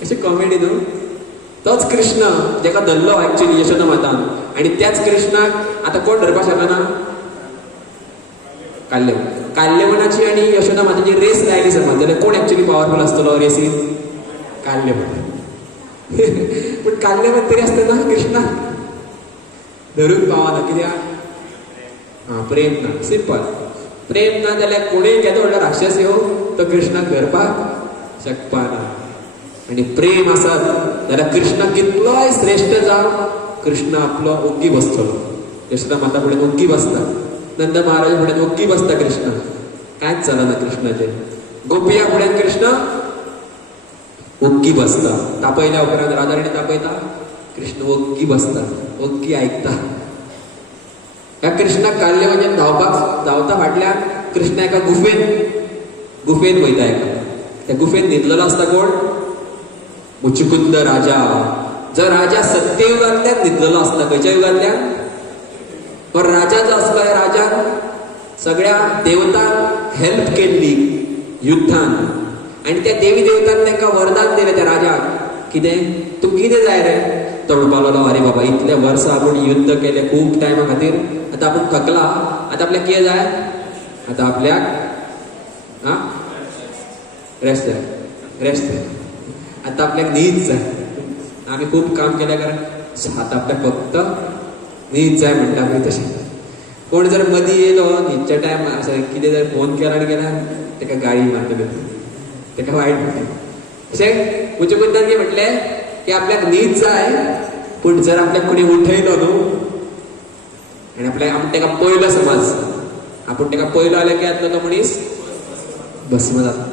कशें कॉमेडी न्हू? तोच कृष्ण जेका धरलो एक्चुअली यशोदा मातान. आनी त्याच कृष्णाक आतां कोण धरपाक शकना? काल्यवन. काल्यवनाची आनी यशोदा माताची रेस लायली समज जाल्यार कोण एक्चुअली पावरफुल आसतलो रेसीन? काल्यवन. पण काढल्यावर तरी असते ना कृष्णा धरून पावाना कित्याक प्रेम ना, सिंपल. प्रेम ना जाल्यार कोणीय केदो व्हडलो राक्षस येवं तो कृष्णाक धरपाक शकपा ना. आणि प्रेम आसत जाल्यार कृष्ण कितलोय श्रेष्ठ जावं कृष्ण आपलो ओग्गी बसतलो. यशोदा माता फुडें ओग्गी बसता, नंद महाराज फुडें ओग्गी बसता कृष्ण. कांयच चलना कृष्णाचेर. गोपिया फुड्यान कृष्ण ओग्गी बसता. तापयल्या उपरांत राधाराणी तापयता, कृष्ण ओग्गी बसता, ओग्गी आयकता. ह्या कृष्णाक काडले म्हणजे धांवता फाटल्यान कृष्ण एका गुफेन वयता. त्या गुफेन न्हिदलेलो आसता कोण? मुचुकुंद राजा. जो राजा सत्ययुगांतल्यान न्हिदलेलो आसता. खंयच्या युगांतल्यान? पण राजा जो आसलो ह्या राजान सगळ्या देवतांक हेल्प केल्ली युद्धान. आणि त्या देवी देवतान तांकां वरदान दिलें त्या राजाक. कितें? तुका कितें जाय रे? तो म्हणपाक लागलो, अरे बाबा इतले वर्सां आपूण युद्ध केले खूब टायमा खातीर, आतां आपूण थकला, आतां आपल्याक कितें जाय? आतां आपल्याक रेस्ट जाय, रेस्ट जाय. आतां आपल्याक न्हीद जाय. आमी खूब काम केल्या कारण आतां आपल्याक फक्त न्हीद जाय म्हणटा पळय तशें. कोण जर मदीं येयलो न्हिदच्या टायमार कितें जर फोन केला आनी गेल्यार ताका गाळी मारतले, ताका वायट म्हणटले. अशें मुचुकुंदान कितें म्हटलें की आपल्याक न्हीद जाय, पूण जर आपल्याक कोणी उठयलो न्हू आनी आपूण ताका पळयलो समज, आपूण ताका पळयलो जाल्यार कितें जातलो तो मनीस? भस्म जाता.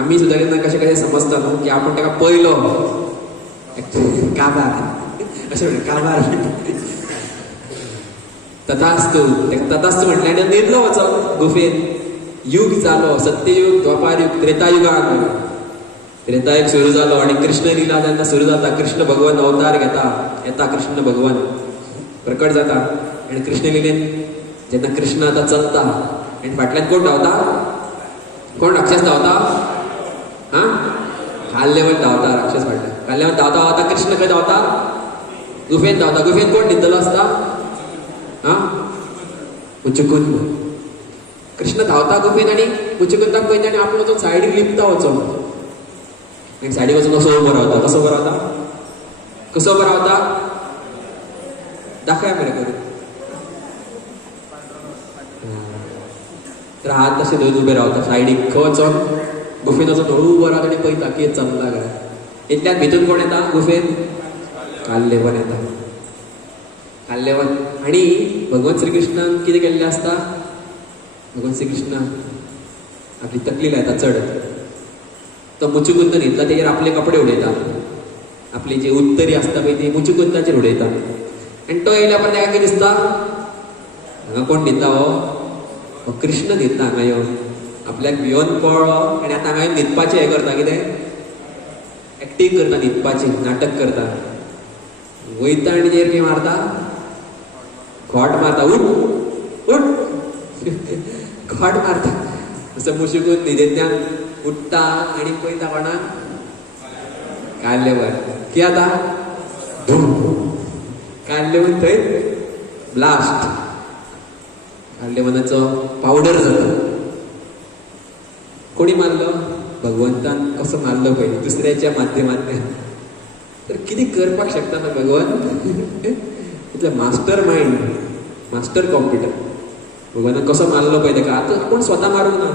आमी सुद्दां केन्ना कशें कशें समजता न्हू की आपूण ताका पळयलो काबार अशें म्हणटा, काबार तथास्तु. ताका तथास्तु म्हटलें आनी न्हिदलो वचप गुफेन. युग जालो, सत्ययुग, द्वापारयुग, त्रेतायुगान. त्रेतायुग सुरू जालो आनी कृष्ण लिला जेन्ना सुरू जाता, कृष्ण भगवान अवतार येता कृष्ण भगवान प्रकट जाता. आनी कृष्ण लिलेन जेन्ना कृष्ण आतां चलता आनी फाटल्यान कोण धांवता? कोण राक्षस धांवता? काल्लेवन धांवता राक्षस फाटल्यान. काल्लेवन धांवता कृष्ण खंय धांवता? गुफेन धांवता. गुफेन कोण न्हिदलो आसता? मुचुकुंद. कृष्ण धांवता गुफेन आनी मुचुकुंदाक पळयता आनी आपलो वचून सायडीक लिपता वचप. आनी सायडीक वचून कसो उबो रावता. कसो उबो रावता? कसो उबो रावता? दाखया मरे करून. तर हात तशें धरून उबे रावता सायडीक. खंय वचोन गुफेन वचोन हळू उबो रावता आनी पळयता कितें चल्ला काय. इतल्यान भितून कोण येता गुफेन? काल्लेवन येता. काल्लेवन. आनी भगवान श्री कृष्णान कितें केल्लें आसता? भगवान श्री कृष्णान आपली तकली लायता चड. तो मुचुकुंद न्हिदला तेजेर आपले कपडे उडयता. आपली जी उत्तरी आसता पळय ती मुचुकुंदाचेर उडयता. आनी तो येयल्या उपरांत ताका कितें दिसता? हांगा कोण न्हिदता? हो कृष्ण न्हिदता हांगा येवन. आपल्याक भिवन पळलो आनी आतां हांगा येवन न्हिदपाचें हें करता. कितें? एक्टींग करता, न्हिदपाची नाटक करता. वयता आनी तेजेर कितें मारता? खोट मारता. उठ उठ खोट मारता. असं मुचुकुंद न्हिदेंतल्यान उठता आनी पळयता कोणाक? काल्लेवन. कितें जाता? काल्लेवन थंय ब्लास्ट. काल्लेवनाचो पावडर जाता. कोणी मारलो? भगवंतान कसो मारलो पळय दुसऱ्याच्या माध्यमांतल्यान. तर कितें करपाक शकता ना भगवान? इतलो मास्टर मायंड, मास्टर कॉम्प्युटर. भगवानान कसो मारलो पळय ताका. आतां कोण स्वता मारूंक ना.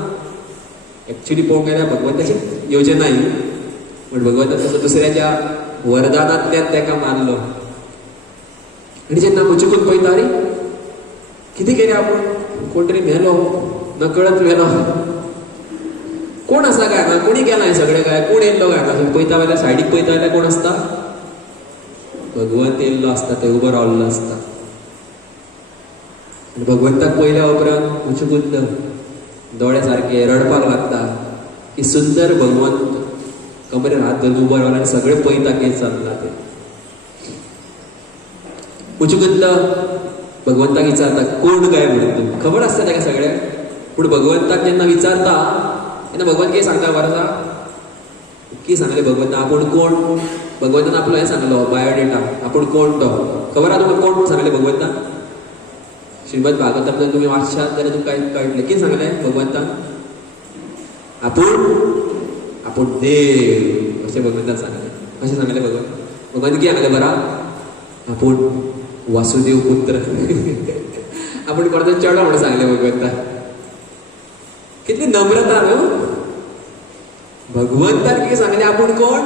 एक्चुली पळोवंक गेल्यार भगवंताची योजना ही, पण भगवंतान तसो दुसऱ्याच्या वरदानांतल्यान ताका मारलो. आनी जेन्ना मुचुकुंद पळयता, अरे कितें केलें आपूण? कोण तरी मेलो, नकळत मेलो. कोण आसा काय हांगा? कोणी केलां हें सगळें काय? कोण येयल्लो काय हांगा? पळयता जाल्यार सायडीक पळयता जाल्यार कोण आसता? भगवंत येयल्लो आसता, थंय उबो रावल्लो आसता. आनी भगवंताक पळयल्या उपरांत मुचुकुंद दोळे सारके रडपाक लागता की सुंदर भगवंत कमरेर हात धरून उबो रावला आनी सगळें पळयता कितें चल्लां तें. मुचुकुंद भगवंताक विचारता कोण काय म्हणून. खबर आसता ताका सगळें, पूण भगवंताक जेन्ना विचारता तेन्ना भगवंत कितें सांगता खबर आसा? कितें सांगलें भगवंतान? आपूण कोण? भगवंतान आपलो हें सांगलो, बायोडेटा. आपूण कोण तो खबर आहा तुमकां? कोण सांगलें भगवंतान? श्रीमद भागवतान जर तुमी वाचशात जाल्यार तुमकां कळटलें. कितें सांगलें भगवंतान? आपूण देव अशें भगवंतान सांगलें. अशें सांगलें भगवान कितें सांगलें बरा आपूण वासुदेव पुत्र आपूण कोणाचो चेडो म्हणून सांगलें भगवंता. कितली नम्रता न्हू. भगवंतान कितें सांगलें आपूण कोण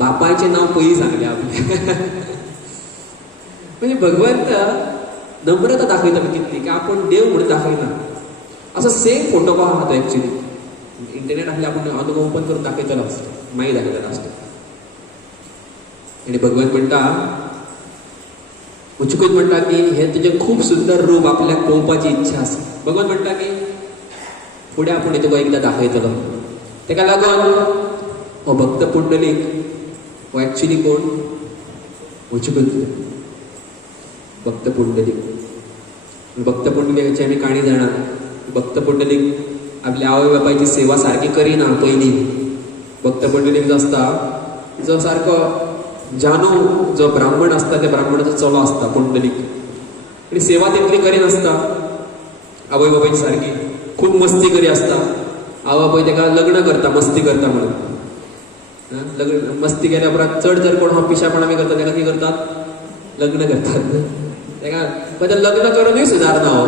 बापायचें नांव पयलीं सांगलें आपलें. म्हणजे भगवंत नम्रता दाखयता कितली की आपूण देव म्हणून दाखयना. असो सेम फोटो पहा आहा तो एक्चुअली इंटरनेट आसल्यार आपूण हांव तुका ओपन करून दाखयतलो मागीर दाखयता लास्ट. आनी भगवंत म्हणटा उचकूच म्हणटा की हे तुजें खूब सुंदर रूप आपल्याक पळोवपाची इच्छा आसा. भगवंत म्हणटा की फुडें आपूण तुका एकदां दाखयतलो. तेका लागून हो भक्त पुंडलीक हो एक्चुअली कोण उचकूच भक्त पुंडलीक. भक्त पुंडलिकाची आमी काणी जाणा. भक्त पुंडलीक आपल्या आवय बापायची सेवा सारकी करिना पयलीं. भक्त पुंडलीक जो आसता जो सारको जानू जो ब्राह्मण आसता त्या ब्राह्मणाचो चलो आसता पुंडलीक. आनी सेवा तितली करिनासता आवय बापायची सारकी. खूब मस्ती करी आसता. आवय बापाय तेका लग्न करता मस्ती करता म्हणून. लग्न मस्ती केल्या उपरांत चड जर कोण हो पिशापणां करता तेका कितें करतात लग्न करतात. तेका पण लग्न करूनय सुदारना हो.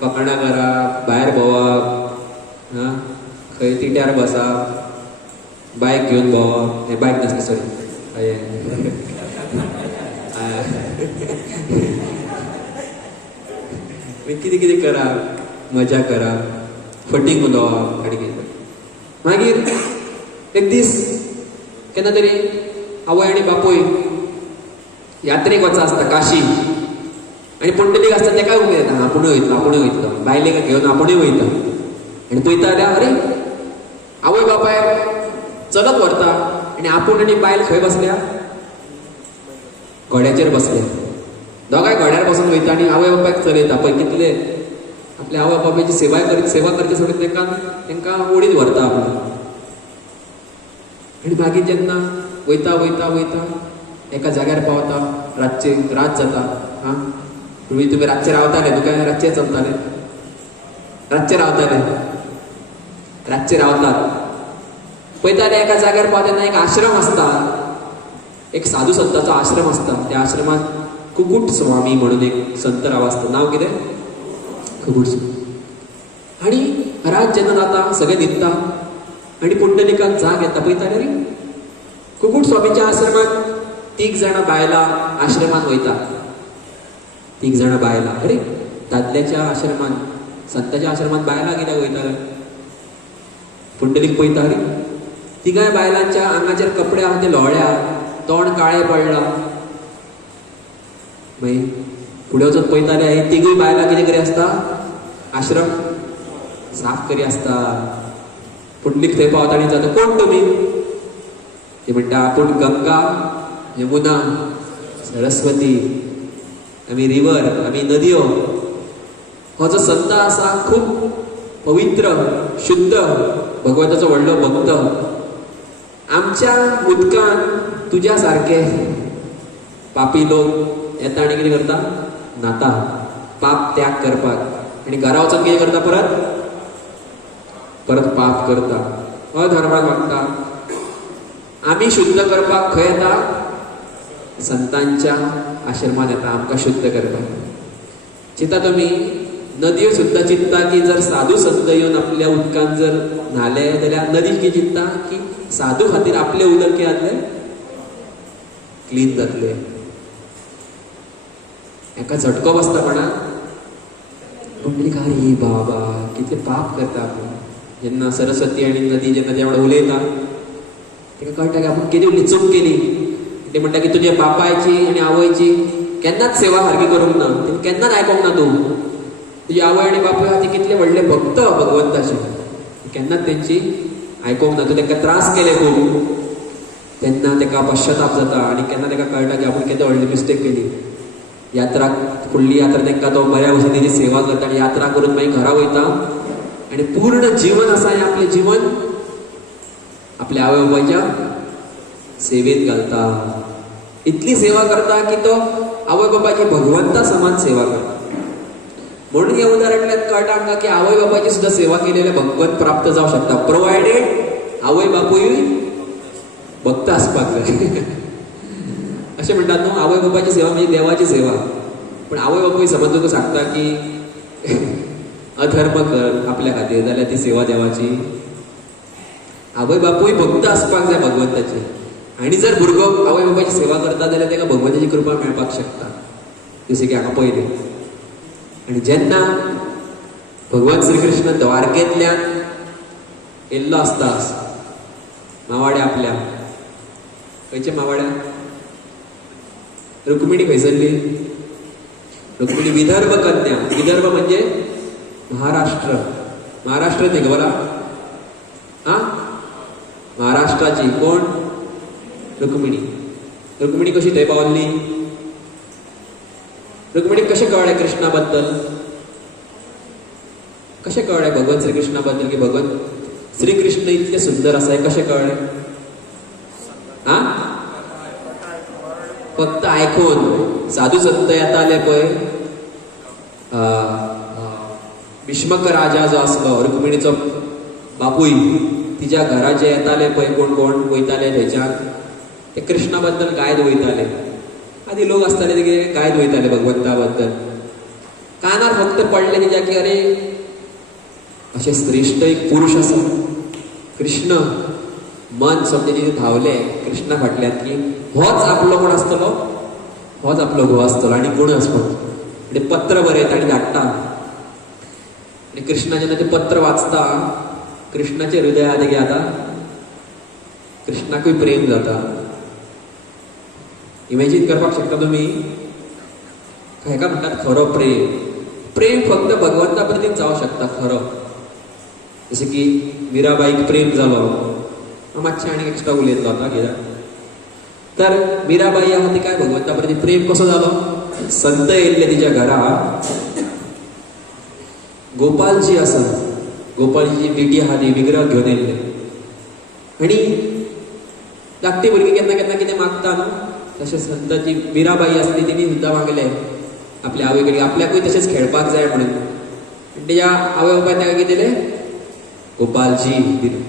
फकाणां करप भायर भोंवप खंय तिट्यार बसप बायक घेवन भोंवप. हे बायक नासली सॉरी कितें कितें करप मजा करप फटींग उलोवप आनी कितें. मागीर एक दीस केन्ना तरी आवय आनी बापूय यात्रेक वचा आसता काशी. आनी पुंडलीक आसता तेका उमेद येता आपुणूय वयतलो बायलेक घेवन आपुणूय वयता. आनी पळयता जाल्यार अरे आवय बापाय चलत व्हरता आनी आपूण आनी बायल खंय बसल्या घोड्याचेर बसल्या. दोगांय घोड्यार बसून वयता आनी आवय बापायक चलयता. पळय कितले आपल्या आवय बापायची सेवा करचे सोडून तेंकां ओडीत व्हरता आपलो. आनी मागीर जेन्ना वयता वयता वयता एका जाग्यार पावता रात जाता. तुमी रातचे रावताले तुका रातचे चलताले रातचे रावतात. पळयताले एका जाग्यार पावता तेन्ना एक आश्रम आसता. एक साधू संताचो आश्रम आसता. त्या आश्रमात कुकुट स्वामी म्हणून एक संत राव आसता. नांव कितें कुकुट स्वामी. आनी रात जेन्ना जाता सगळे न्हिदता आनी पुंडलिकाक जाग येता. पळयताले रे कुकुट स्वामीच्या आश्रमात 3 जाणां बायलां आश्रमांत वयता. 3 जाणां बायलां अरे दादल्याच्या आश्रमांत संताच्या आश्रमांत बायलां कित्याक वयता. पुंडलीक पळयता अरे 3 बायलांच्या आंगाचेर कपडे आहा ते लोळ्या तोंड काळें पडलां. मागीर फुडें वचून पळयताले हे 3 बायलां कितें करी आसता आश्रम साफ करी आसता. पुंडलीक थंय पावता आनी जाता कोण तुमी. ते म्हणटा आपूण गंगा यमुना सरस्वती आमी रिवर आमी नदयो. हो जो संत आसा खूब पवित्र शुद्ध भगवंताचो व्हडलो भक्त. आमच्या उदकान तुज्या सारके पापी लोक येता आनी कितें करता न्हाता पाप त्याग करपाक. आनी घरा वचून कितें करता परत पाप करता. अधर्माक वागता. आमी शुद्ध करपाक खंय येता संतांच्या आश्रमांत येता आमकां शुद्ध करपाक. चिंता तुमी नदयो सुद्दां चिंतता की जर साधू संत येवन आपल्या उदकान जर न्हाले जाल्यार नदी कितें चिंतता की साधू खातीर आपले उदक कितें जातलें क्लीन जातलें. हेका झटको बसता कोणाक पुंडलीक अरे बाबा कितले पाप करता आपूण. जेन्ना सरस्वती आनी नदी जेन्ना त्या वांगडा उलयता तेका कळटा की आपूण कितें चूक केली. ते म्हणटा की तुज्या बापायची आनी आवयची केन्नाच सेवा सारकी करूंक ना. तेणी केन्नाच आयकोंक ना तूं. तुजी आवय आनी बापूय आहा ती कितले व्हडले भक्त भगवंताचे केन्नाच तेंची आयकोंक ना. तूं तेंका त्रास केले खूब. तेन्ना तेका पश्चाताप जाता आनी केन्ना तेका कळटा की आपूण केन्ना व्हडली मिस्टेक केली. यात्राक फुडली यात्रा तेंकां तो बऱ्या भशेन तेजी सेवा करता आनी यात्रा करून मागीर घरा वयता आनी पूर्ण जीवन आसा हें आपलें जीवन आपल्या आवय बापायच्या सेवेत घालता. इतली सेवा करता की तो आवय बापायची भगवंता समान सेवा करता. म्हणून ह्या उदाहरणांतल्यान कळटा आमकां की आवय बापायची सुद्दां सेवा केलेल्या भगवंत प्राप्त जावंक शकता प्रोवायडेड आवय बापूय भक्त आसपाक जाय. अशें म्हणटात न्हू, आवय बापायची सेवा म्हणजे देवाची सेवा. पण आवय बापूय समज तुका सांगता की अधर्म कर आपल्या खातीर, जाल्यार ती सेवा देवाची. आवय बापूय भक्त आसपाक जाय भगवंताची. आनी जर भुरगो आवय बापायची सेवा करता जाल्यार ताका भगवंताची कृपा मेळपाक शकता. जशें की हांगा पयलें. आनी जेन्ना भगवान श्री कृष्ण द्वारकेंतल्यान येयल्लो आसता मावाड्या आपल्या, खंयच्या मावाड्या? रुक्मिणी खंयसरली? रुक्मिणी विदर्भ कन्या. विदर्भ म्हणजे महाराष्ट्र. महाराष्ट्र न्ही खबर हा? महाराष्ट्राची कोण? रुक्मिणी. रुक्मिणी कशी थंय पावल्ली? रुक्मिणी कशें कळ्ळें कृष्णा बद्दल? कशें कळ्ळें भगवान श्री कृष्णा बद्दल की भगवान श्री कृष्ण इतले सुंदर आसा? कशें कळ्ळें? हा? फक्त आयकून. साधू संत येताले पळय, भीष्मक राजा जो आसलो रुक्मिणीचो बापूय, तिच्या घरा जे येताले पळय कोण कोण वयताले थंयच्यान, ते कृष्णा बद्दल गायत वयताले. आदी लोक आसताले ते गायत वयताले भगवंता बद्दल. कानार फक्त पडले तिच्या की अरे अशें श्रेष्ठ एक पुरुष आसा कृष्ण. मन समजें तिथे धांवलें कृष्णा फाटल्यान की होच आपलो कोण आसतलो, होच आपलो घोव आसतलो आनी कोण आसतलो. आनी पत्र बरयता आनी धाडटा. आनी कृष्णा जेन्ना तें पत्र वाचता, कृष्णाच्या हृदयात कितें जाता? कृष्णाकूय प्रेम जाता. इमॅजिन करपाक शकता तुमी? हेका म्हणटात खरो प्रेम. प्रेम फक्त भगवंता प्रतीच जावं शकता खरो. जशें की मिराबाईक प्रेम जालो. मातशें आनी एक्स्ट्रा उलयतलो आतां कित्याक तर मिराबाई आहा ती काय भगवंता प्रती प्रेम कसो जालो? संत येयल्ले तिच्या घरा. गोपालजी आसा, गोपालजीची टिटी आहा ती विग्रह घेवन येयल्ले. आनी धाकटी भुरगीं केन्ना केन्ना कितें मागता न्हू, तशें संताची मिराबाई आसली तिणी सुद्दां मागलें आपल्या आवय कडेन आपल्याकूय तशेंच खेळपाक जाय म्हणून. तिच्या आवय बापायन ताका कितें दिलें? गोपालजी दिलें.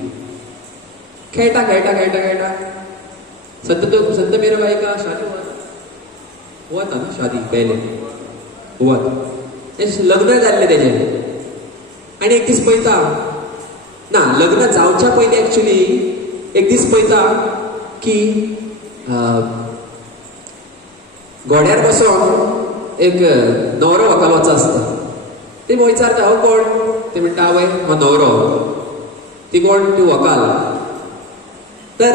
खेळटा खेळटा खेळटा खेळटा संत मीराबाई का शादी हुआ था ना, शादी पहले हुआ था. लग्न जाल्लें तेजें. आनी एक दीस पळयता ना, लग्न जावच्या पयलीं एक्चुली एक दीस पळयता की घोड्यार बसोन एक न्हवरो व्हंकलोचो आसता. ती विचारता हो कोण? ते म्हणटा आवय हो न्हवरो. ती कोण? ती व्हंकल. तर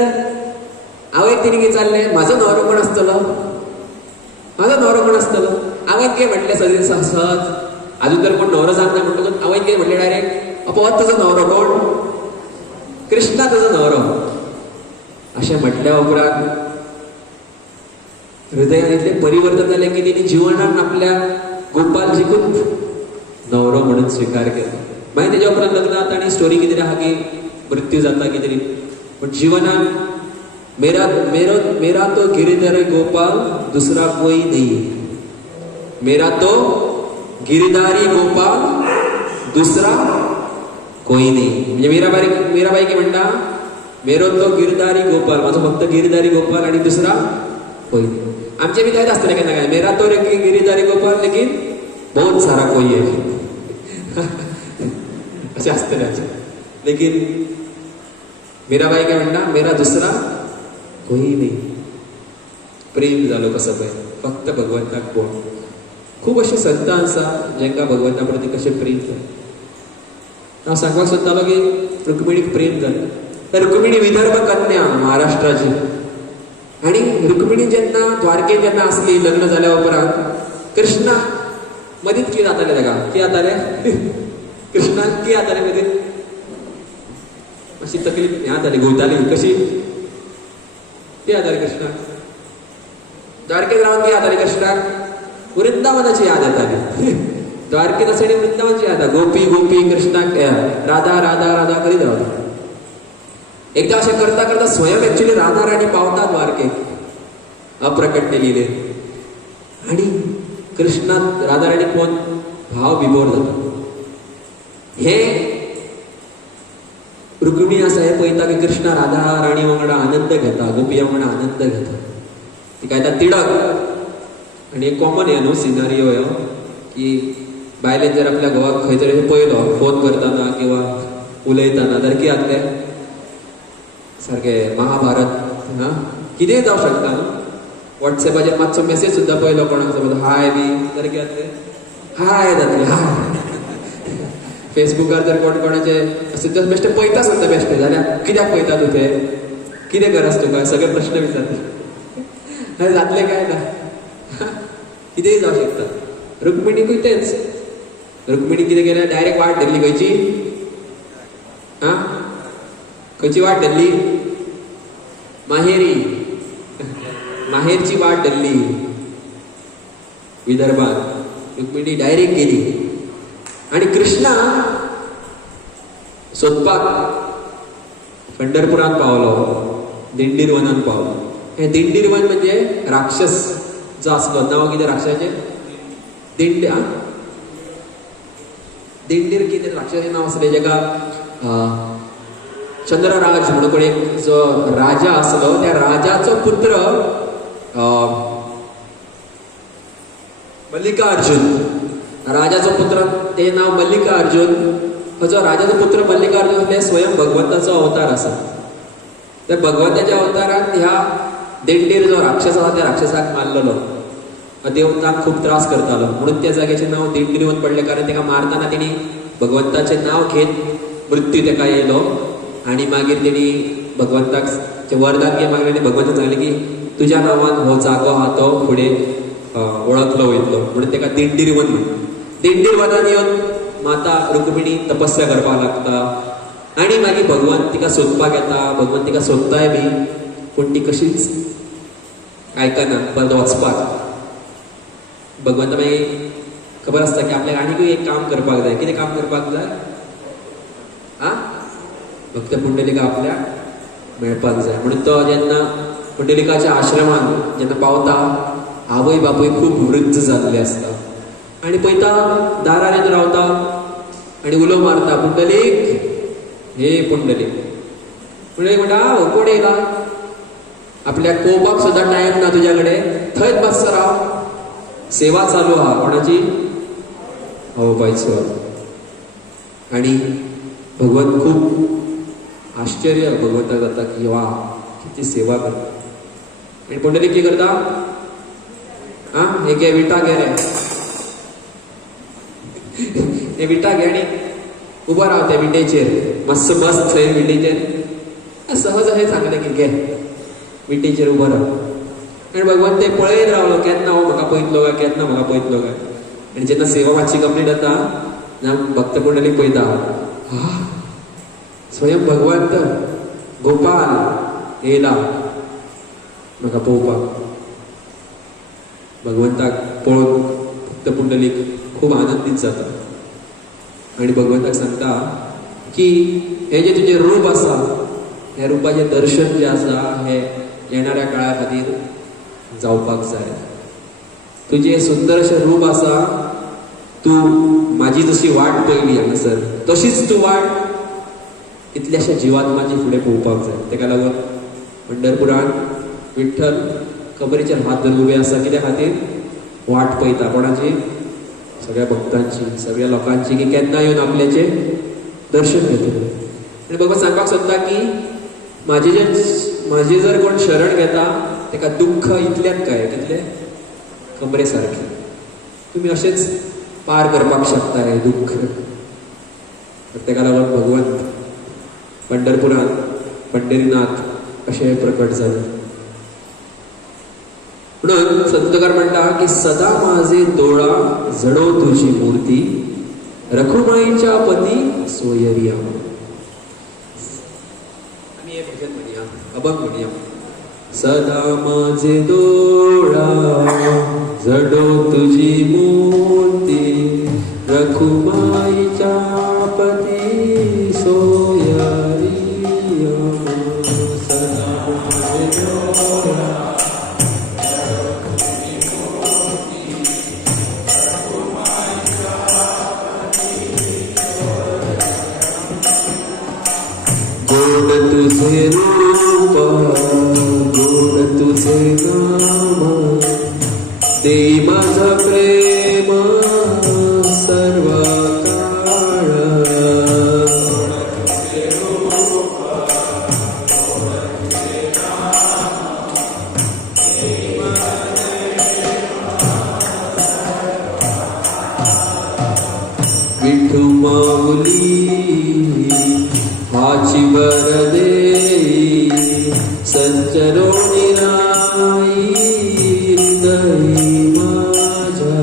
आवयक तिने कितें विचारलें म्हाजो न्हवरो कोण आसतलो? म्हाजो न्हवरो कोण आसतलो? आवयन कितें म्हटलें सहज आजून तर कोण न्हवरो जावंक ना म्हणटकूच आवयन कितें म्हटलें डायरेक्ट हो तुजो न्हवरो कोण? कृष्णा तुजो न्हवरो. अशें म्हटल्या उपरांत हृदयान इतलें परिवर्तन जालें की तिणी जिवनान आपल्या गोपालजीकूच न्हवरो म्हणून स्विकार केलो. मागीर तेज्या उपरांत लग्न जाता आनी स्टोरी कितें आहा की मृत्यू जाता कितें. पण जीवनान मेरा तो गिरिधर गोपाल दुसरा कोई नहीं. मेरा तो गिरधारी गोपाल दुसरा कोई नहीं. म्हणजे मीराबाई की म्हणटा मेरो तो गिरधारी गोपाल, माझो फक्त गिरधारी गोपाल आणि दुसरा कोई नहीं. आमचे बी त्यात असतले केन्ना काय मेरा तो गिरधारी गोपाल लेकिन बहुत सारा कोई है असे असतले. लेकिन मीराबाई काय म्हणटा मेरा दुसरा कोई नाही. प्रेम जालो कसं पळय फक्त भगवंताक कोण. खूब अशी संत आसा जेंका भगवंता प्रती कशें प्रेम जालें. हांव सांगपाक सोदतालो की रुक्मिणीक प्रेम जालें. तर रुक्मिणी विदर्भ कन्या महाराष्ट्राची. आनी रुक्मिणी जेन्ना द्वारकेन जेन्ना आसली लग्न जाल्या उपरांत कृष्णा मदींच कितें जातालें ताका? कितें जातालें? कृष्णाक कितें जातालें मदींच? अशी तकलीफ हें जाताली घुंवताली कशी? कितें जातालें कृष्णाक? द्वारकेत रावन कितें जातालें कृष्णाक? वृंदावनाची याद येताली. द्वारकेत आसली वृंदावनाची याद. गोपी गोपी कृष्णाक राधा राधा राधा करीत रावता. एकदा अशें करता करता स्वयं एक्चुली राधा राणी पावता द्वारकेक अप्रकट लिलेन. आनी कृष्णा राधा राणी कोण भाव विभोर जाता. हे रुक्मिणी आसा हे पळयता की कृष्ण राधा राणी वांगडा आनंद घेता, गोपी वांगडा आनंद घेता. ती काय तिडक आनी एक कॉमन हे न्हू सिनारियो ह्यो की बायलेन जर आपल्या घोवाक खंय तरी पळयलो फोन करतना किंवा उलयतना तर कितें जातलें सारकें महाभारत. कितेंय जावं शकता न्हू. वॉट्सॅपाचेर मातसो मेसेज सुद्दां पळयलो कोणाक समज हाय बी तर कितें जातलें हाय जातलें हाय. फेसबुकार जर कोणाचे अशें बेश्टे पळयता सुद्दां बेश्टे जाल्यार कित्याक पळयता तूं तें, कितें गरज तुका, सगळे प्रश्न विचारता. जातलें काय ना. कितेंय जावं शकता. रुक्मिणीकूय तेंच. रुक्मिणी कितें केलें डायरेक्ट वाट धरली खंयची खंयची वाट धरली माहेरी. माहेरची वाट धरली विदर्भात. रुक्मिणी डायरेक्ट गेली आणि कृष्णा सोदपाक पंढरपुरांत पावलो, दिंडीर वनांत पावलो. हे दिंडीर वन म्हणजे राक्षस जो आसलो, नांव कितें राक्षसाचें दिंडीर कितें राक्षसाचें नांव आसलें जेका चंद्रराज म्हणून कोण एक जो राजा आसलो त्या राजाचो पुत्र मल्लिकार्जुन. राजाचो पुत्र ते नाव मल्लिकार्जुन. हो जो राजाचो पुत्र मल्लिकार्जुन ते स्वयं भगवंताचो अवतार आसा. त्या भगवंताच्या अवतारान ह्या दिंडीर जो राक्षस आसा त्या राक्षसाक मारलेलो. देव ताका खूब त्रास करतालो म्हणून त्या जाग्याचें नांव दिंडीर वन पडलें. कारण ताका मारतना तेणी भगवंताचें नांव घेत मृत्यू ताका येयलो आनी मागीर तेणी भगवंताक वरदान कितें मागलें आनी भगवंतान सांगलें की तुज्या नांवान हो जागो आहा तो फुडें वळखलो वयतलो म्हणून ताका दिंडीर वन म्हणटा. दिंडीर वनान येवन माता रुक्मिणी तपस्या करपाक लागता आनी मागीर भगवंत तिका सोदपाक येता. भगवंत तिका सोदताय बी पूण ती कशीच आयकना परत वचपाक. भगवंत मागीर खबर आसता की आपल्याक आनीकूय एक काम करपाक जाय. कितें काम करपाक जाय भक्त पुंडलिका आपल्याक मेळपाक जाय. म्हणून तो जेन्ना पुंडलिकाच्या आश्रमान जेन्ना पावता आवय बापूय खूब वृद्ध जाल्ले आसता आनी पळयता दारार येवन रावता आनी उलो मारता पुंडलीक हे पुंडलीक. पुंडलीक म्हणटा कोण येयला, आपल्याक पळोवपाक सुद्दां टायम ना तुज्या कडेन, थंयच मातसो राव, सेवा चालू आहा कोणाची आवयचो. आनी भगवंत खूब आश्चर्य भगवंताक जाता की वा किती सेवा करता. आनी पुंडलीक कितें करता हे घे विटा घे रे, हे विटा घे आनी उबो राव त्या विटेचेर मातसो मस्त थंय विटेचेर सहज अशें सांगलें की घे विटेचेर उबो राव. आनी भगवंत ते पळयत रावलो केन्ना हो म्हाका पळयतलो काय केन्ना म्हाका पळयतलो काय. आनी जेन्ना सेवा मातशी कंप्लीट जाता भक्त पुंडलीक पळयता स्वयं भगवंत गोपाल येयला म्हाका पळोवपाक. भगवंताक पळोवन भक्त पुंडलीक खूब आनंदीत जाता आनी भगवंताक सांगता की हे जे तुजें रूप आसा ह्या रुपाचें दर्शन जें आसा हें येणाऱ्या काळा खातीर जावपाक जाय. तुजें सुंदर अशें रूप आसा, तूं म्हाजी जशी वाट पयली हांगासर तशीच तूं वाट इतल्याशा जिवात्माची फुडें पळोवपाक जाय. ताका लागून पंढरपुरांत विठ्ठल कबरीचेर हात धरून उबे आसा. कित्या खातीर वाट पळयता कोणाची, सगळ्या भक्तांची, सगळ्या लोकांची की केन्ना येवन आपल्याचें दर्शन घेतलें. आनी भगवंत सांगपाक सोदता की म्हाजे जर कोण शरण घेता ताका दुख्ख इतल्यात काय कितलें कमरे सारकें. तुमी अशेंच पार करपाक शकता हें दुख्ख. ताका लागून भगवंत पंढरपुरांत पंढरीनाथ अशें प्रकट जालें. म्हणून संत तुकार म्हणटा की सदा माझे दोळा जडो तुझी मूर्ती रखुमाईच्या पती सोयरिया. आम्ही हे भजन म्हणूया, अभंग म्हणूया. सदा माझे दोळा जडो तुझी मूर्ती रखुमाईच्या पती सोयरिया. सदा माझे दोळा तुझे रूप गोड तुझे नाम देई माझा प्रेम सर्व काळ विठू माऊली हाची वरदे संचरो निराई हृदयी माझ्या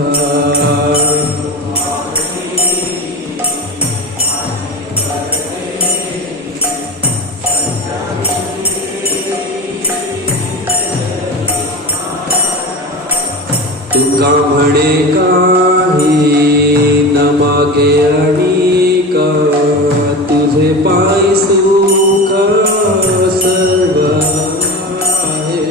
तुका म्हणे काही न मागे अनेक तुझे पाय सुख सर्व आहे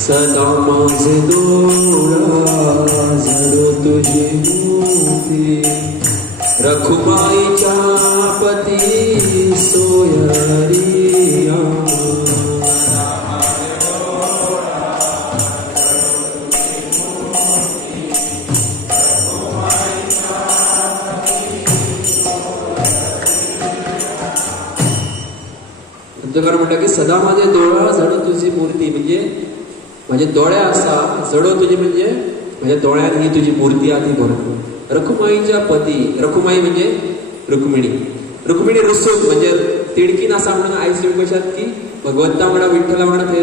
सदा माझे डोळा जडो तुझी मूर्ती रखुमाईच्या पती सोयरिया अंतकार म्हणटा की सदा माझे डोळा जडो तुझी मूर्ती म्हणजे माझे डोळे असा जडो तुझी म्हणजे माझ्या डोळ्यात ही तुझी मूर्ती आहे ती भर रखुमाईच्या पती रखुमाई म्हणजे रुक्मिणी रुक्मिणी रुसून म्हणजे तिडकीन असा म्हणून आईच कशात की भगवंता म्हणा विठ्ठला म्हणा ते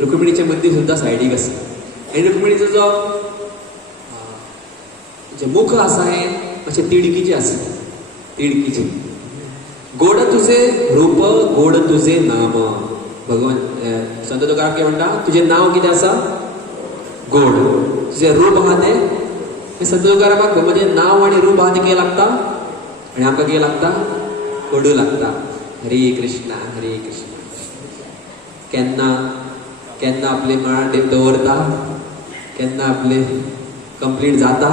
रुक्मिणीच्या मध्ये सुद्धा सायडीक असा आणि रुक्मिणीचा जो मुख असा आहे असे तिडकीचे असे तिडकीचे गोड तुझे रूप गोड तुझे नाम भगवान संत तुकाराम काय म्हणता तुझे नाव किती असा गोड तुझे रूप आहा ते संत तुकारामाक म्हणजे नाव आणि रूप आहा ते कितें लागता आणि आमकां कितें लागता कडू लागता हरे कृष्णा केन्ना केन्ना आपले मळान दवरता केन्ना आपले कंप्लीट जाता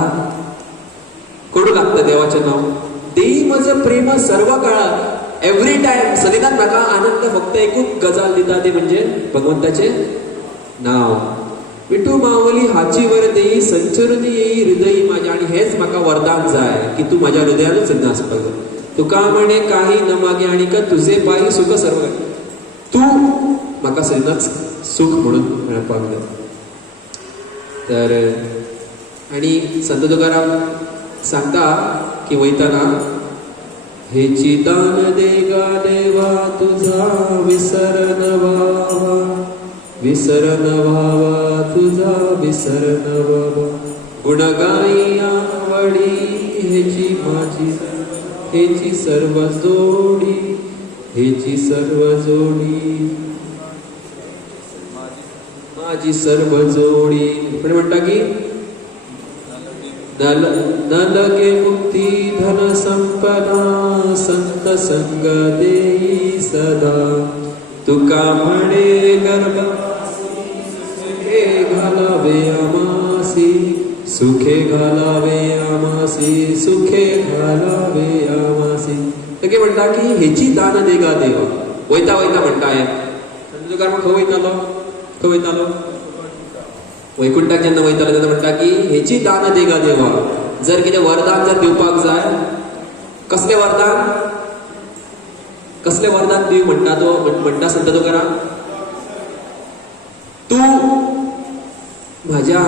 कडू लागता देवाचें नाव देई म्हजो प्रेम सर्व काळात एव्हरी टाइम सदिनात म्हाका आनंद फक्त एकूच गजाल दिता ती म्हणजे भगवंताचे नाव विठू माऊली हाची वर देई संचरून येई हृदयी माझ्या आणि हेच म्हाका वरदान जाय की तू माझ्या हृदयानूच आसपाक जाय तुका म्हणे काही न मागे आणि का तुझे पायी सुख सर्व तू म्हाका सदिनाच सुख म्हणून मेळपाक जाय तर आणि संत तुकाराम सांगता की वयताना हेची दान दे गा देवा तुझा विसरण व्हावा तुझा विसरण व्हावा गुण गाई आवडी हेची माझी हेची सर्व जोडी माझी सर्व जोडी पण म्हणता की न लगे मुक्ती धन संपदा संत संग देई सदा तुका म्हणे गर्भ सुखे घालावे आमासी सुखे घालावे आमासी तके म्हणटा की हेची दान देगा देवा वयता म्हणटा संत तुकाराम खंय वयतालो वैकुंठाक जेन्ना वयतालो तेन्ना म्हणटा की हेची दान देगा देवा जर कितें वरदान जर दिवपाक जाय कसले वरदान दिव म्हणटा तो म्हणटा संत तुकाराम तूं म्हाज्या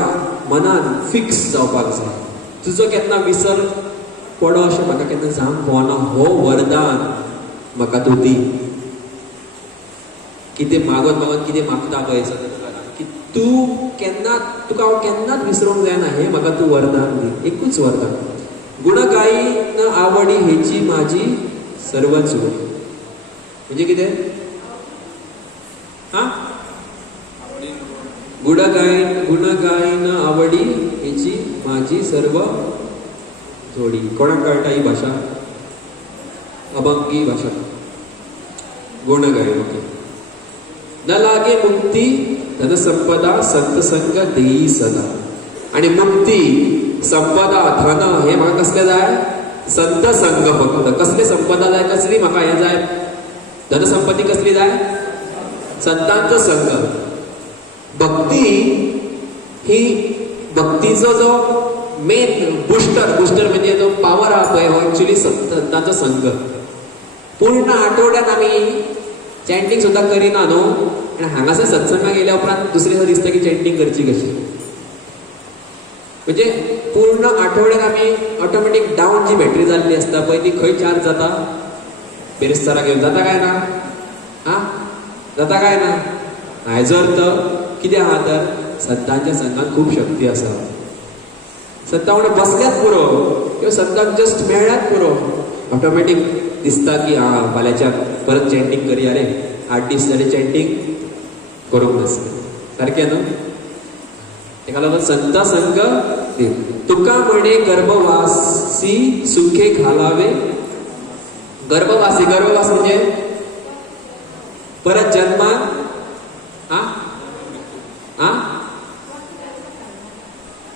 मनान फिक्स जावपाक जाय तुजो केन्ना विसर पडो अशें म्हाका केन्ना जावंक पडना हो वरदान म्हाका तूं दी कितें मागोन कितें मागता पळय की तूं तुका हांव केन्नाच विसरूंक जायना हें म्हाका तूं वरदान दी एकूच वरदान गुण गायन आवडी हेची माझी सर्वच जोडी म्हणजे कितें हा गुण गायन आवडी हेची माझी सर्व जोडी कोणाक कळटा ही भाशा अभंगी भाषा गुण गायन ओके न लागे मुक्ती धनसंपदा संतसंग देई सदा. आणि मुक्ती संपदा धन हे म्हाका कसले जाय? संत संग. फक्त कसली संपदा जाय? कसली म्हाका हे जाय? धनसंपत्ती कसली जाय? संतांचो संग. भक्ती ही भक्तीचो जो मेन बुस्टर म्हणजे जो पावर हा पळय हो ऍक्च्युली संतांचो संग. पूर्ण आठवड्यात आम्ही चॅन्टिंग सुद्धा करिना न्हू, आणि हांगासर सत्संगाक गेल्या उपरांत दुसरे दिसा दिसता की चॅन्टिंग करची कशी. म्हणजे पूर्ण आठवड्यात आम्ही ऑटोमॅटिक डाऊन जी बॅटरी जाल्ली असता पळय ती खंय चार्ज जाता? बेरेस्तारा घेऊन जाता काय ना? हा जाता काय ना? हाजो अर्थ कितें आहा तर संतांच्या संघात खूप शक्ती आसा. संतां वांगडा बसल्यात पुरो किंवा संतांक जस्ट मेळ्ळ्यात पुरो ऑटोमॅटिक दिसता की हा फाल्यांच्यान परत चॅन्टिंग करया रे. 8 दीस जाले चॅन्टिंग करूंक नासलें. सारकें न्हू? ताका लागून संत संग देव. तुका म्हणे गर्भवासी सुखे घालावे. गर्भवासी म्हणजे परत जन्मात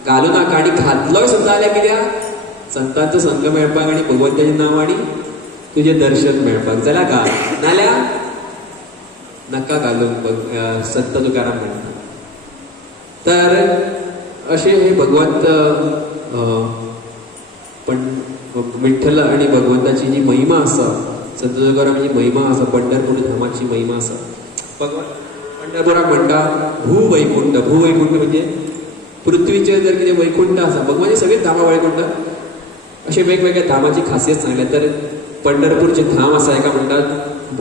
घालू नाका. आणि घातलोय सुद्धा जाल्यार कित्याक? संतांचो संग मेळपाक आणि भगवंताची नांवांनी तुझे दर्शन मेळपाक. जाल्यार घाल, नाल्यार नका घालूंक. संत तुकाराम म्हणटा. तर अशे हे भगवंत पण विठ्ठल आणि भगवंताची जी महिमा आसा, संत तुकारामाची महिमा आसा, पंढरपूर धामाची महिमा आसा. पंढरपुराक म्हणटा भूवैकुंठ. भूवैकुंठ म्हणजे पृथ्वीचेर जर कितें वैकुंठ आसा, भगवानाची सगळीच धामां वैकुंठ, अशे वेगवेगळ्या धामाची खासियत सांगल्या. तर पंढरपूरचे धाम आसा हेका म्हणटात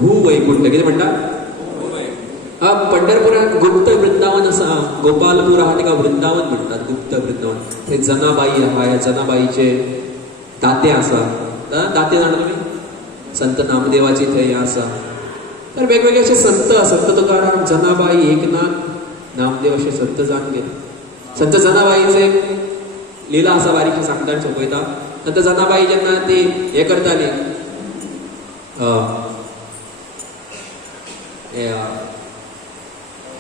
भूवैकुंठ. कितें म्हणटात? पंढरपुरात गुप्त वृंदावन आसा. गोपालपूर आहा तेका वृंदावन म्हणटात, गुप्त वृंदावन. थंय जनाबाई आहा, ह्या जनाबाईचे दाते आसा. दाते जाणा तुमी? संत नामदेवाची थंय आसा. तर वेगवेगळे असे संत, संत तुकाराम, जनाबाई, एकनाथ, नामदेव असे संत जावन गेले. संत जनाबाईचे लिला असा बारीकशी सांगता सोपयता. संत जनाबाई जेन्ना ती हे करताली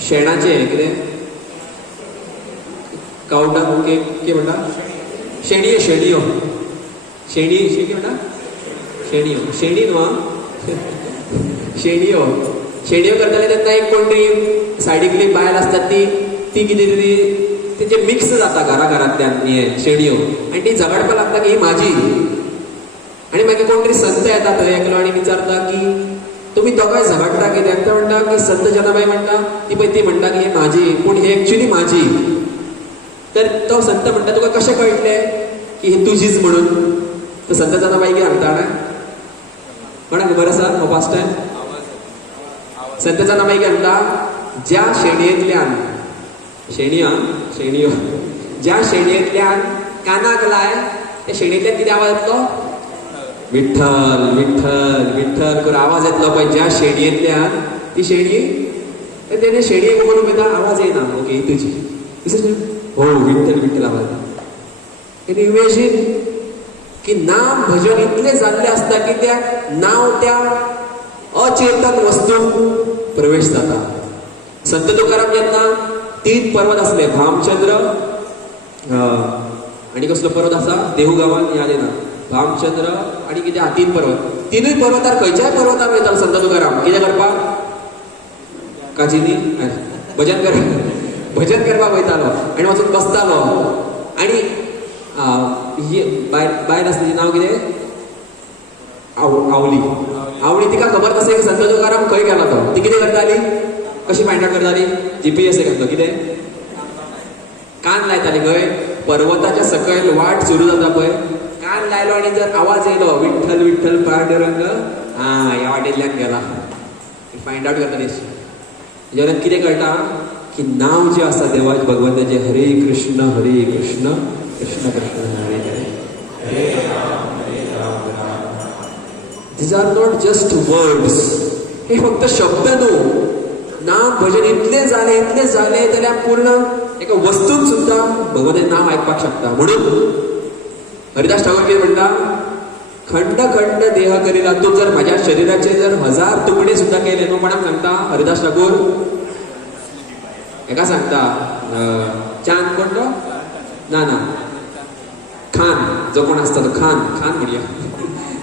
शेणाचे कितें कावटां कितें म्हणटा? शेणयो शेणयो म्हणटा? शेणी न्हू. शेणयो करताले तेन्ना एक कोण तरी सायडीकली बायल आसता ती कितें तरी तेचे मिक्स जाता घरांतल्यान हे शेणयो, आनी ती झगडपाक लागता की ही म्हाजी. आनी मागीर कोण तरी संत येता थंय एकलो आनी विचारता की तुमी दोगांय झगडटा कित्याक? ते म्हणटा की संत जनाबाई म्हणटा ती म्हणटा की हे म्हाजी, पूण हे एक्च्युली म्हाजी. तर तो संत म्हणटा तुका कशें कळटलें की ही तुजीच म्हणून? तो संत जनाबाई कितें सांगता जाणा? कोणाक खबर आसा? हो फास्ट टायम संत जनाबाई कितें म्हणटा? ज्या शेणयेंतल्यान शेणयो ज्या शेणयेंतल्यान कानाक लाय त्या शेणयेंतल्यान कितें आवाज येतलो? विठ्ठल विठ्ठल विठ्ठल करून आवाज येतलो पळय. ज्या शेणयेंतल्यान ती शेणये तेणे शेणयेक उबून उबयता, आवाज येना. ओके ही तुजी. हो विठ्ठल विठ्ठल आवाज येता. इमेजीन की नाम भजन इतले जाल्ले असता की त्या नाव त्या अचेतन वस्तूंक प्रवेश जाता. संत तुकाराम जेन्ना 3 पर्वत असले, भामचंद्र आणि कसलो पर्वत आसा देहू गांवांत याद येना, भामचंद्र आणि कितें 3 पर्वत. 3 पर्वतार खंयच्याय पर्वतार वयतालो संत तुकाराम. कितें करपाक? काजीनी भजन करपाक वयतालो आनी वचून बसतालो. आनी ही बायल आसली नांव कितें? आवळी. तिका खबर नासली की संत तुकाराम खंय गेला तो. ती कितें करताली? कशी फायंड आउट करताली? GPS घातलो. कितें? कान लायताली खंय? पर्वताच्या सकयल वाट सुरू जाता पळय, कान लायलो आनी जर आवाज येयलो विठ्ठल विठ्ठल पांडुरंग, ह्या वाटेंतल्यान गेला. फायंड आउट करताली. जेन्ना कितें कळटा की नांव जें आसा देवाचे भगवंताचे हरे Krishna Krishna Krishna Hare Hare these are not just words. हे फक्त शब्द न्हू. नाम भजन इतले जाले जाल्यार पूर्ण एका वस्तून सुद्धा भगवंताचें नांव आयकपाक शकता. म्हणून हरिदास ठाकूर कितें म्हणटा? खंड खंड देह करिला. तूं जर म्हाज्या शरिराचे जर 1000 तुकडे सुद्धा केले न्हू, कोणाक सांगता हरिदास ठाकूर? हेका सांगता चांद कोण तो ना ना खान जो कोण असता तो खान खान म्हणया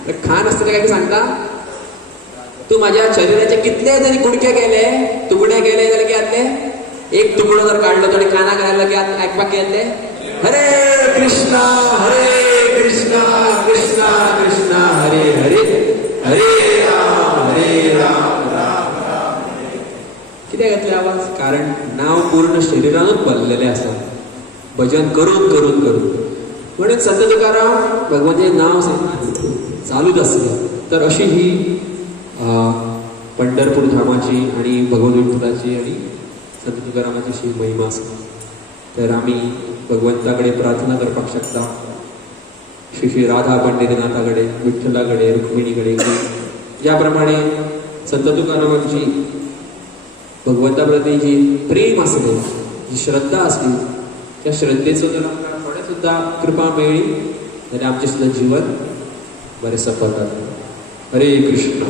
तर खान असता तेका सांगता तू माझ्या शरीराचे कितले जरी कुडके गेले तुकडे गेले जाल्यार कितें जातले एक तुकडो जर काढलो तो कानाक घातलो की आयकपाक येतले हरे कृष्णा कृष्णा कृष्णा हरे हरे हरे राम राम कित्याक येतले आवाज कारण नाव पूर्ण शरीरानूच भरलेले आसा भजन करून करून करून म्हणून संत तुकाराम भगवंताचें नाव चालूच आसलें तर अशी ही पंढरपूर धामाची आणि भगवंत विठ्ठलाची आणि संत तुकारामाची अशी महिमा आसा तर आमी भगवंताकडे प्रार्थना करपाक शकता श्री श्री राधा पंडितनाथा कडेन विठ्ठला कडेन रुक्मिणी कडेन ज्या प्रमाणे संत तुकारामांची भगवंता प्रती जी प्रेम आसलें जी श्रद्धा आसली त्या श्रद्धेचो जर आमकां थोडे सुद्दां कृपा मेळ्ळी जाल्यार आमचें सुद्दां जिवन बरें सफल जातलें हरे कृष्ण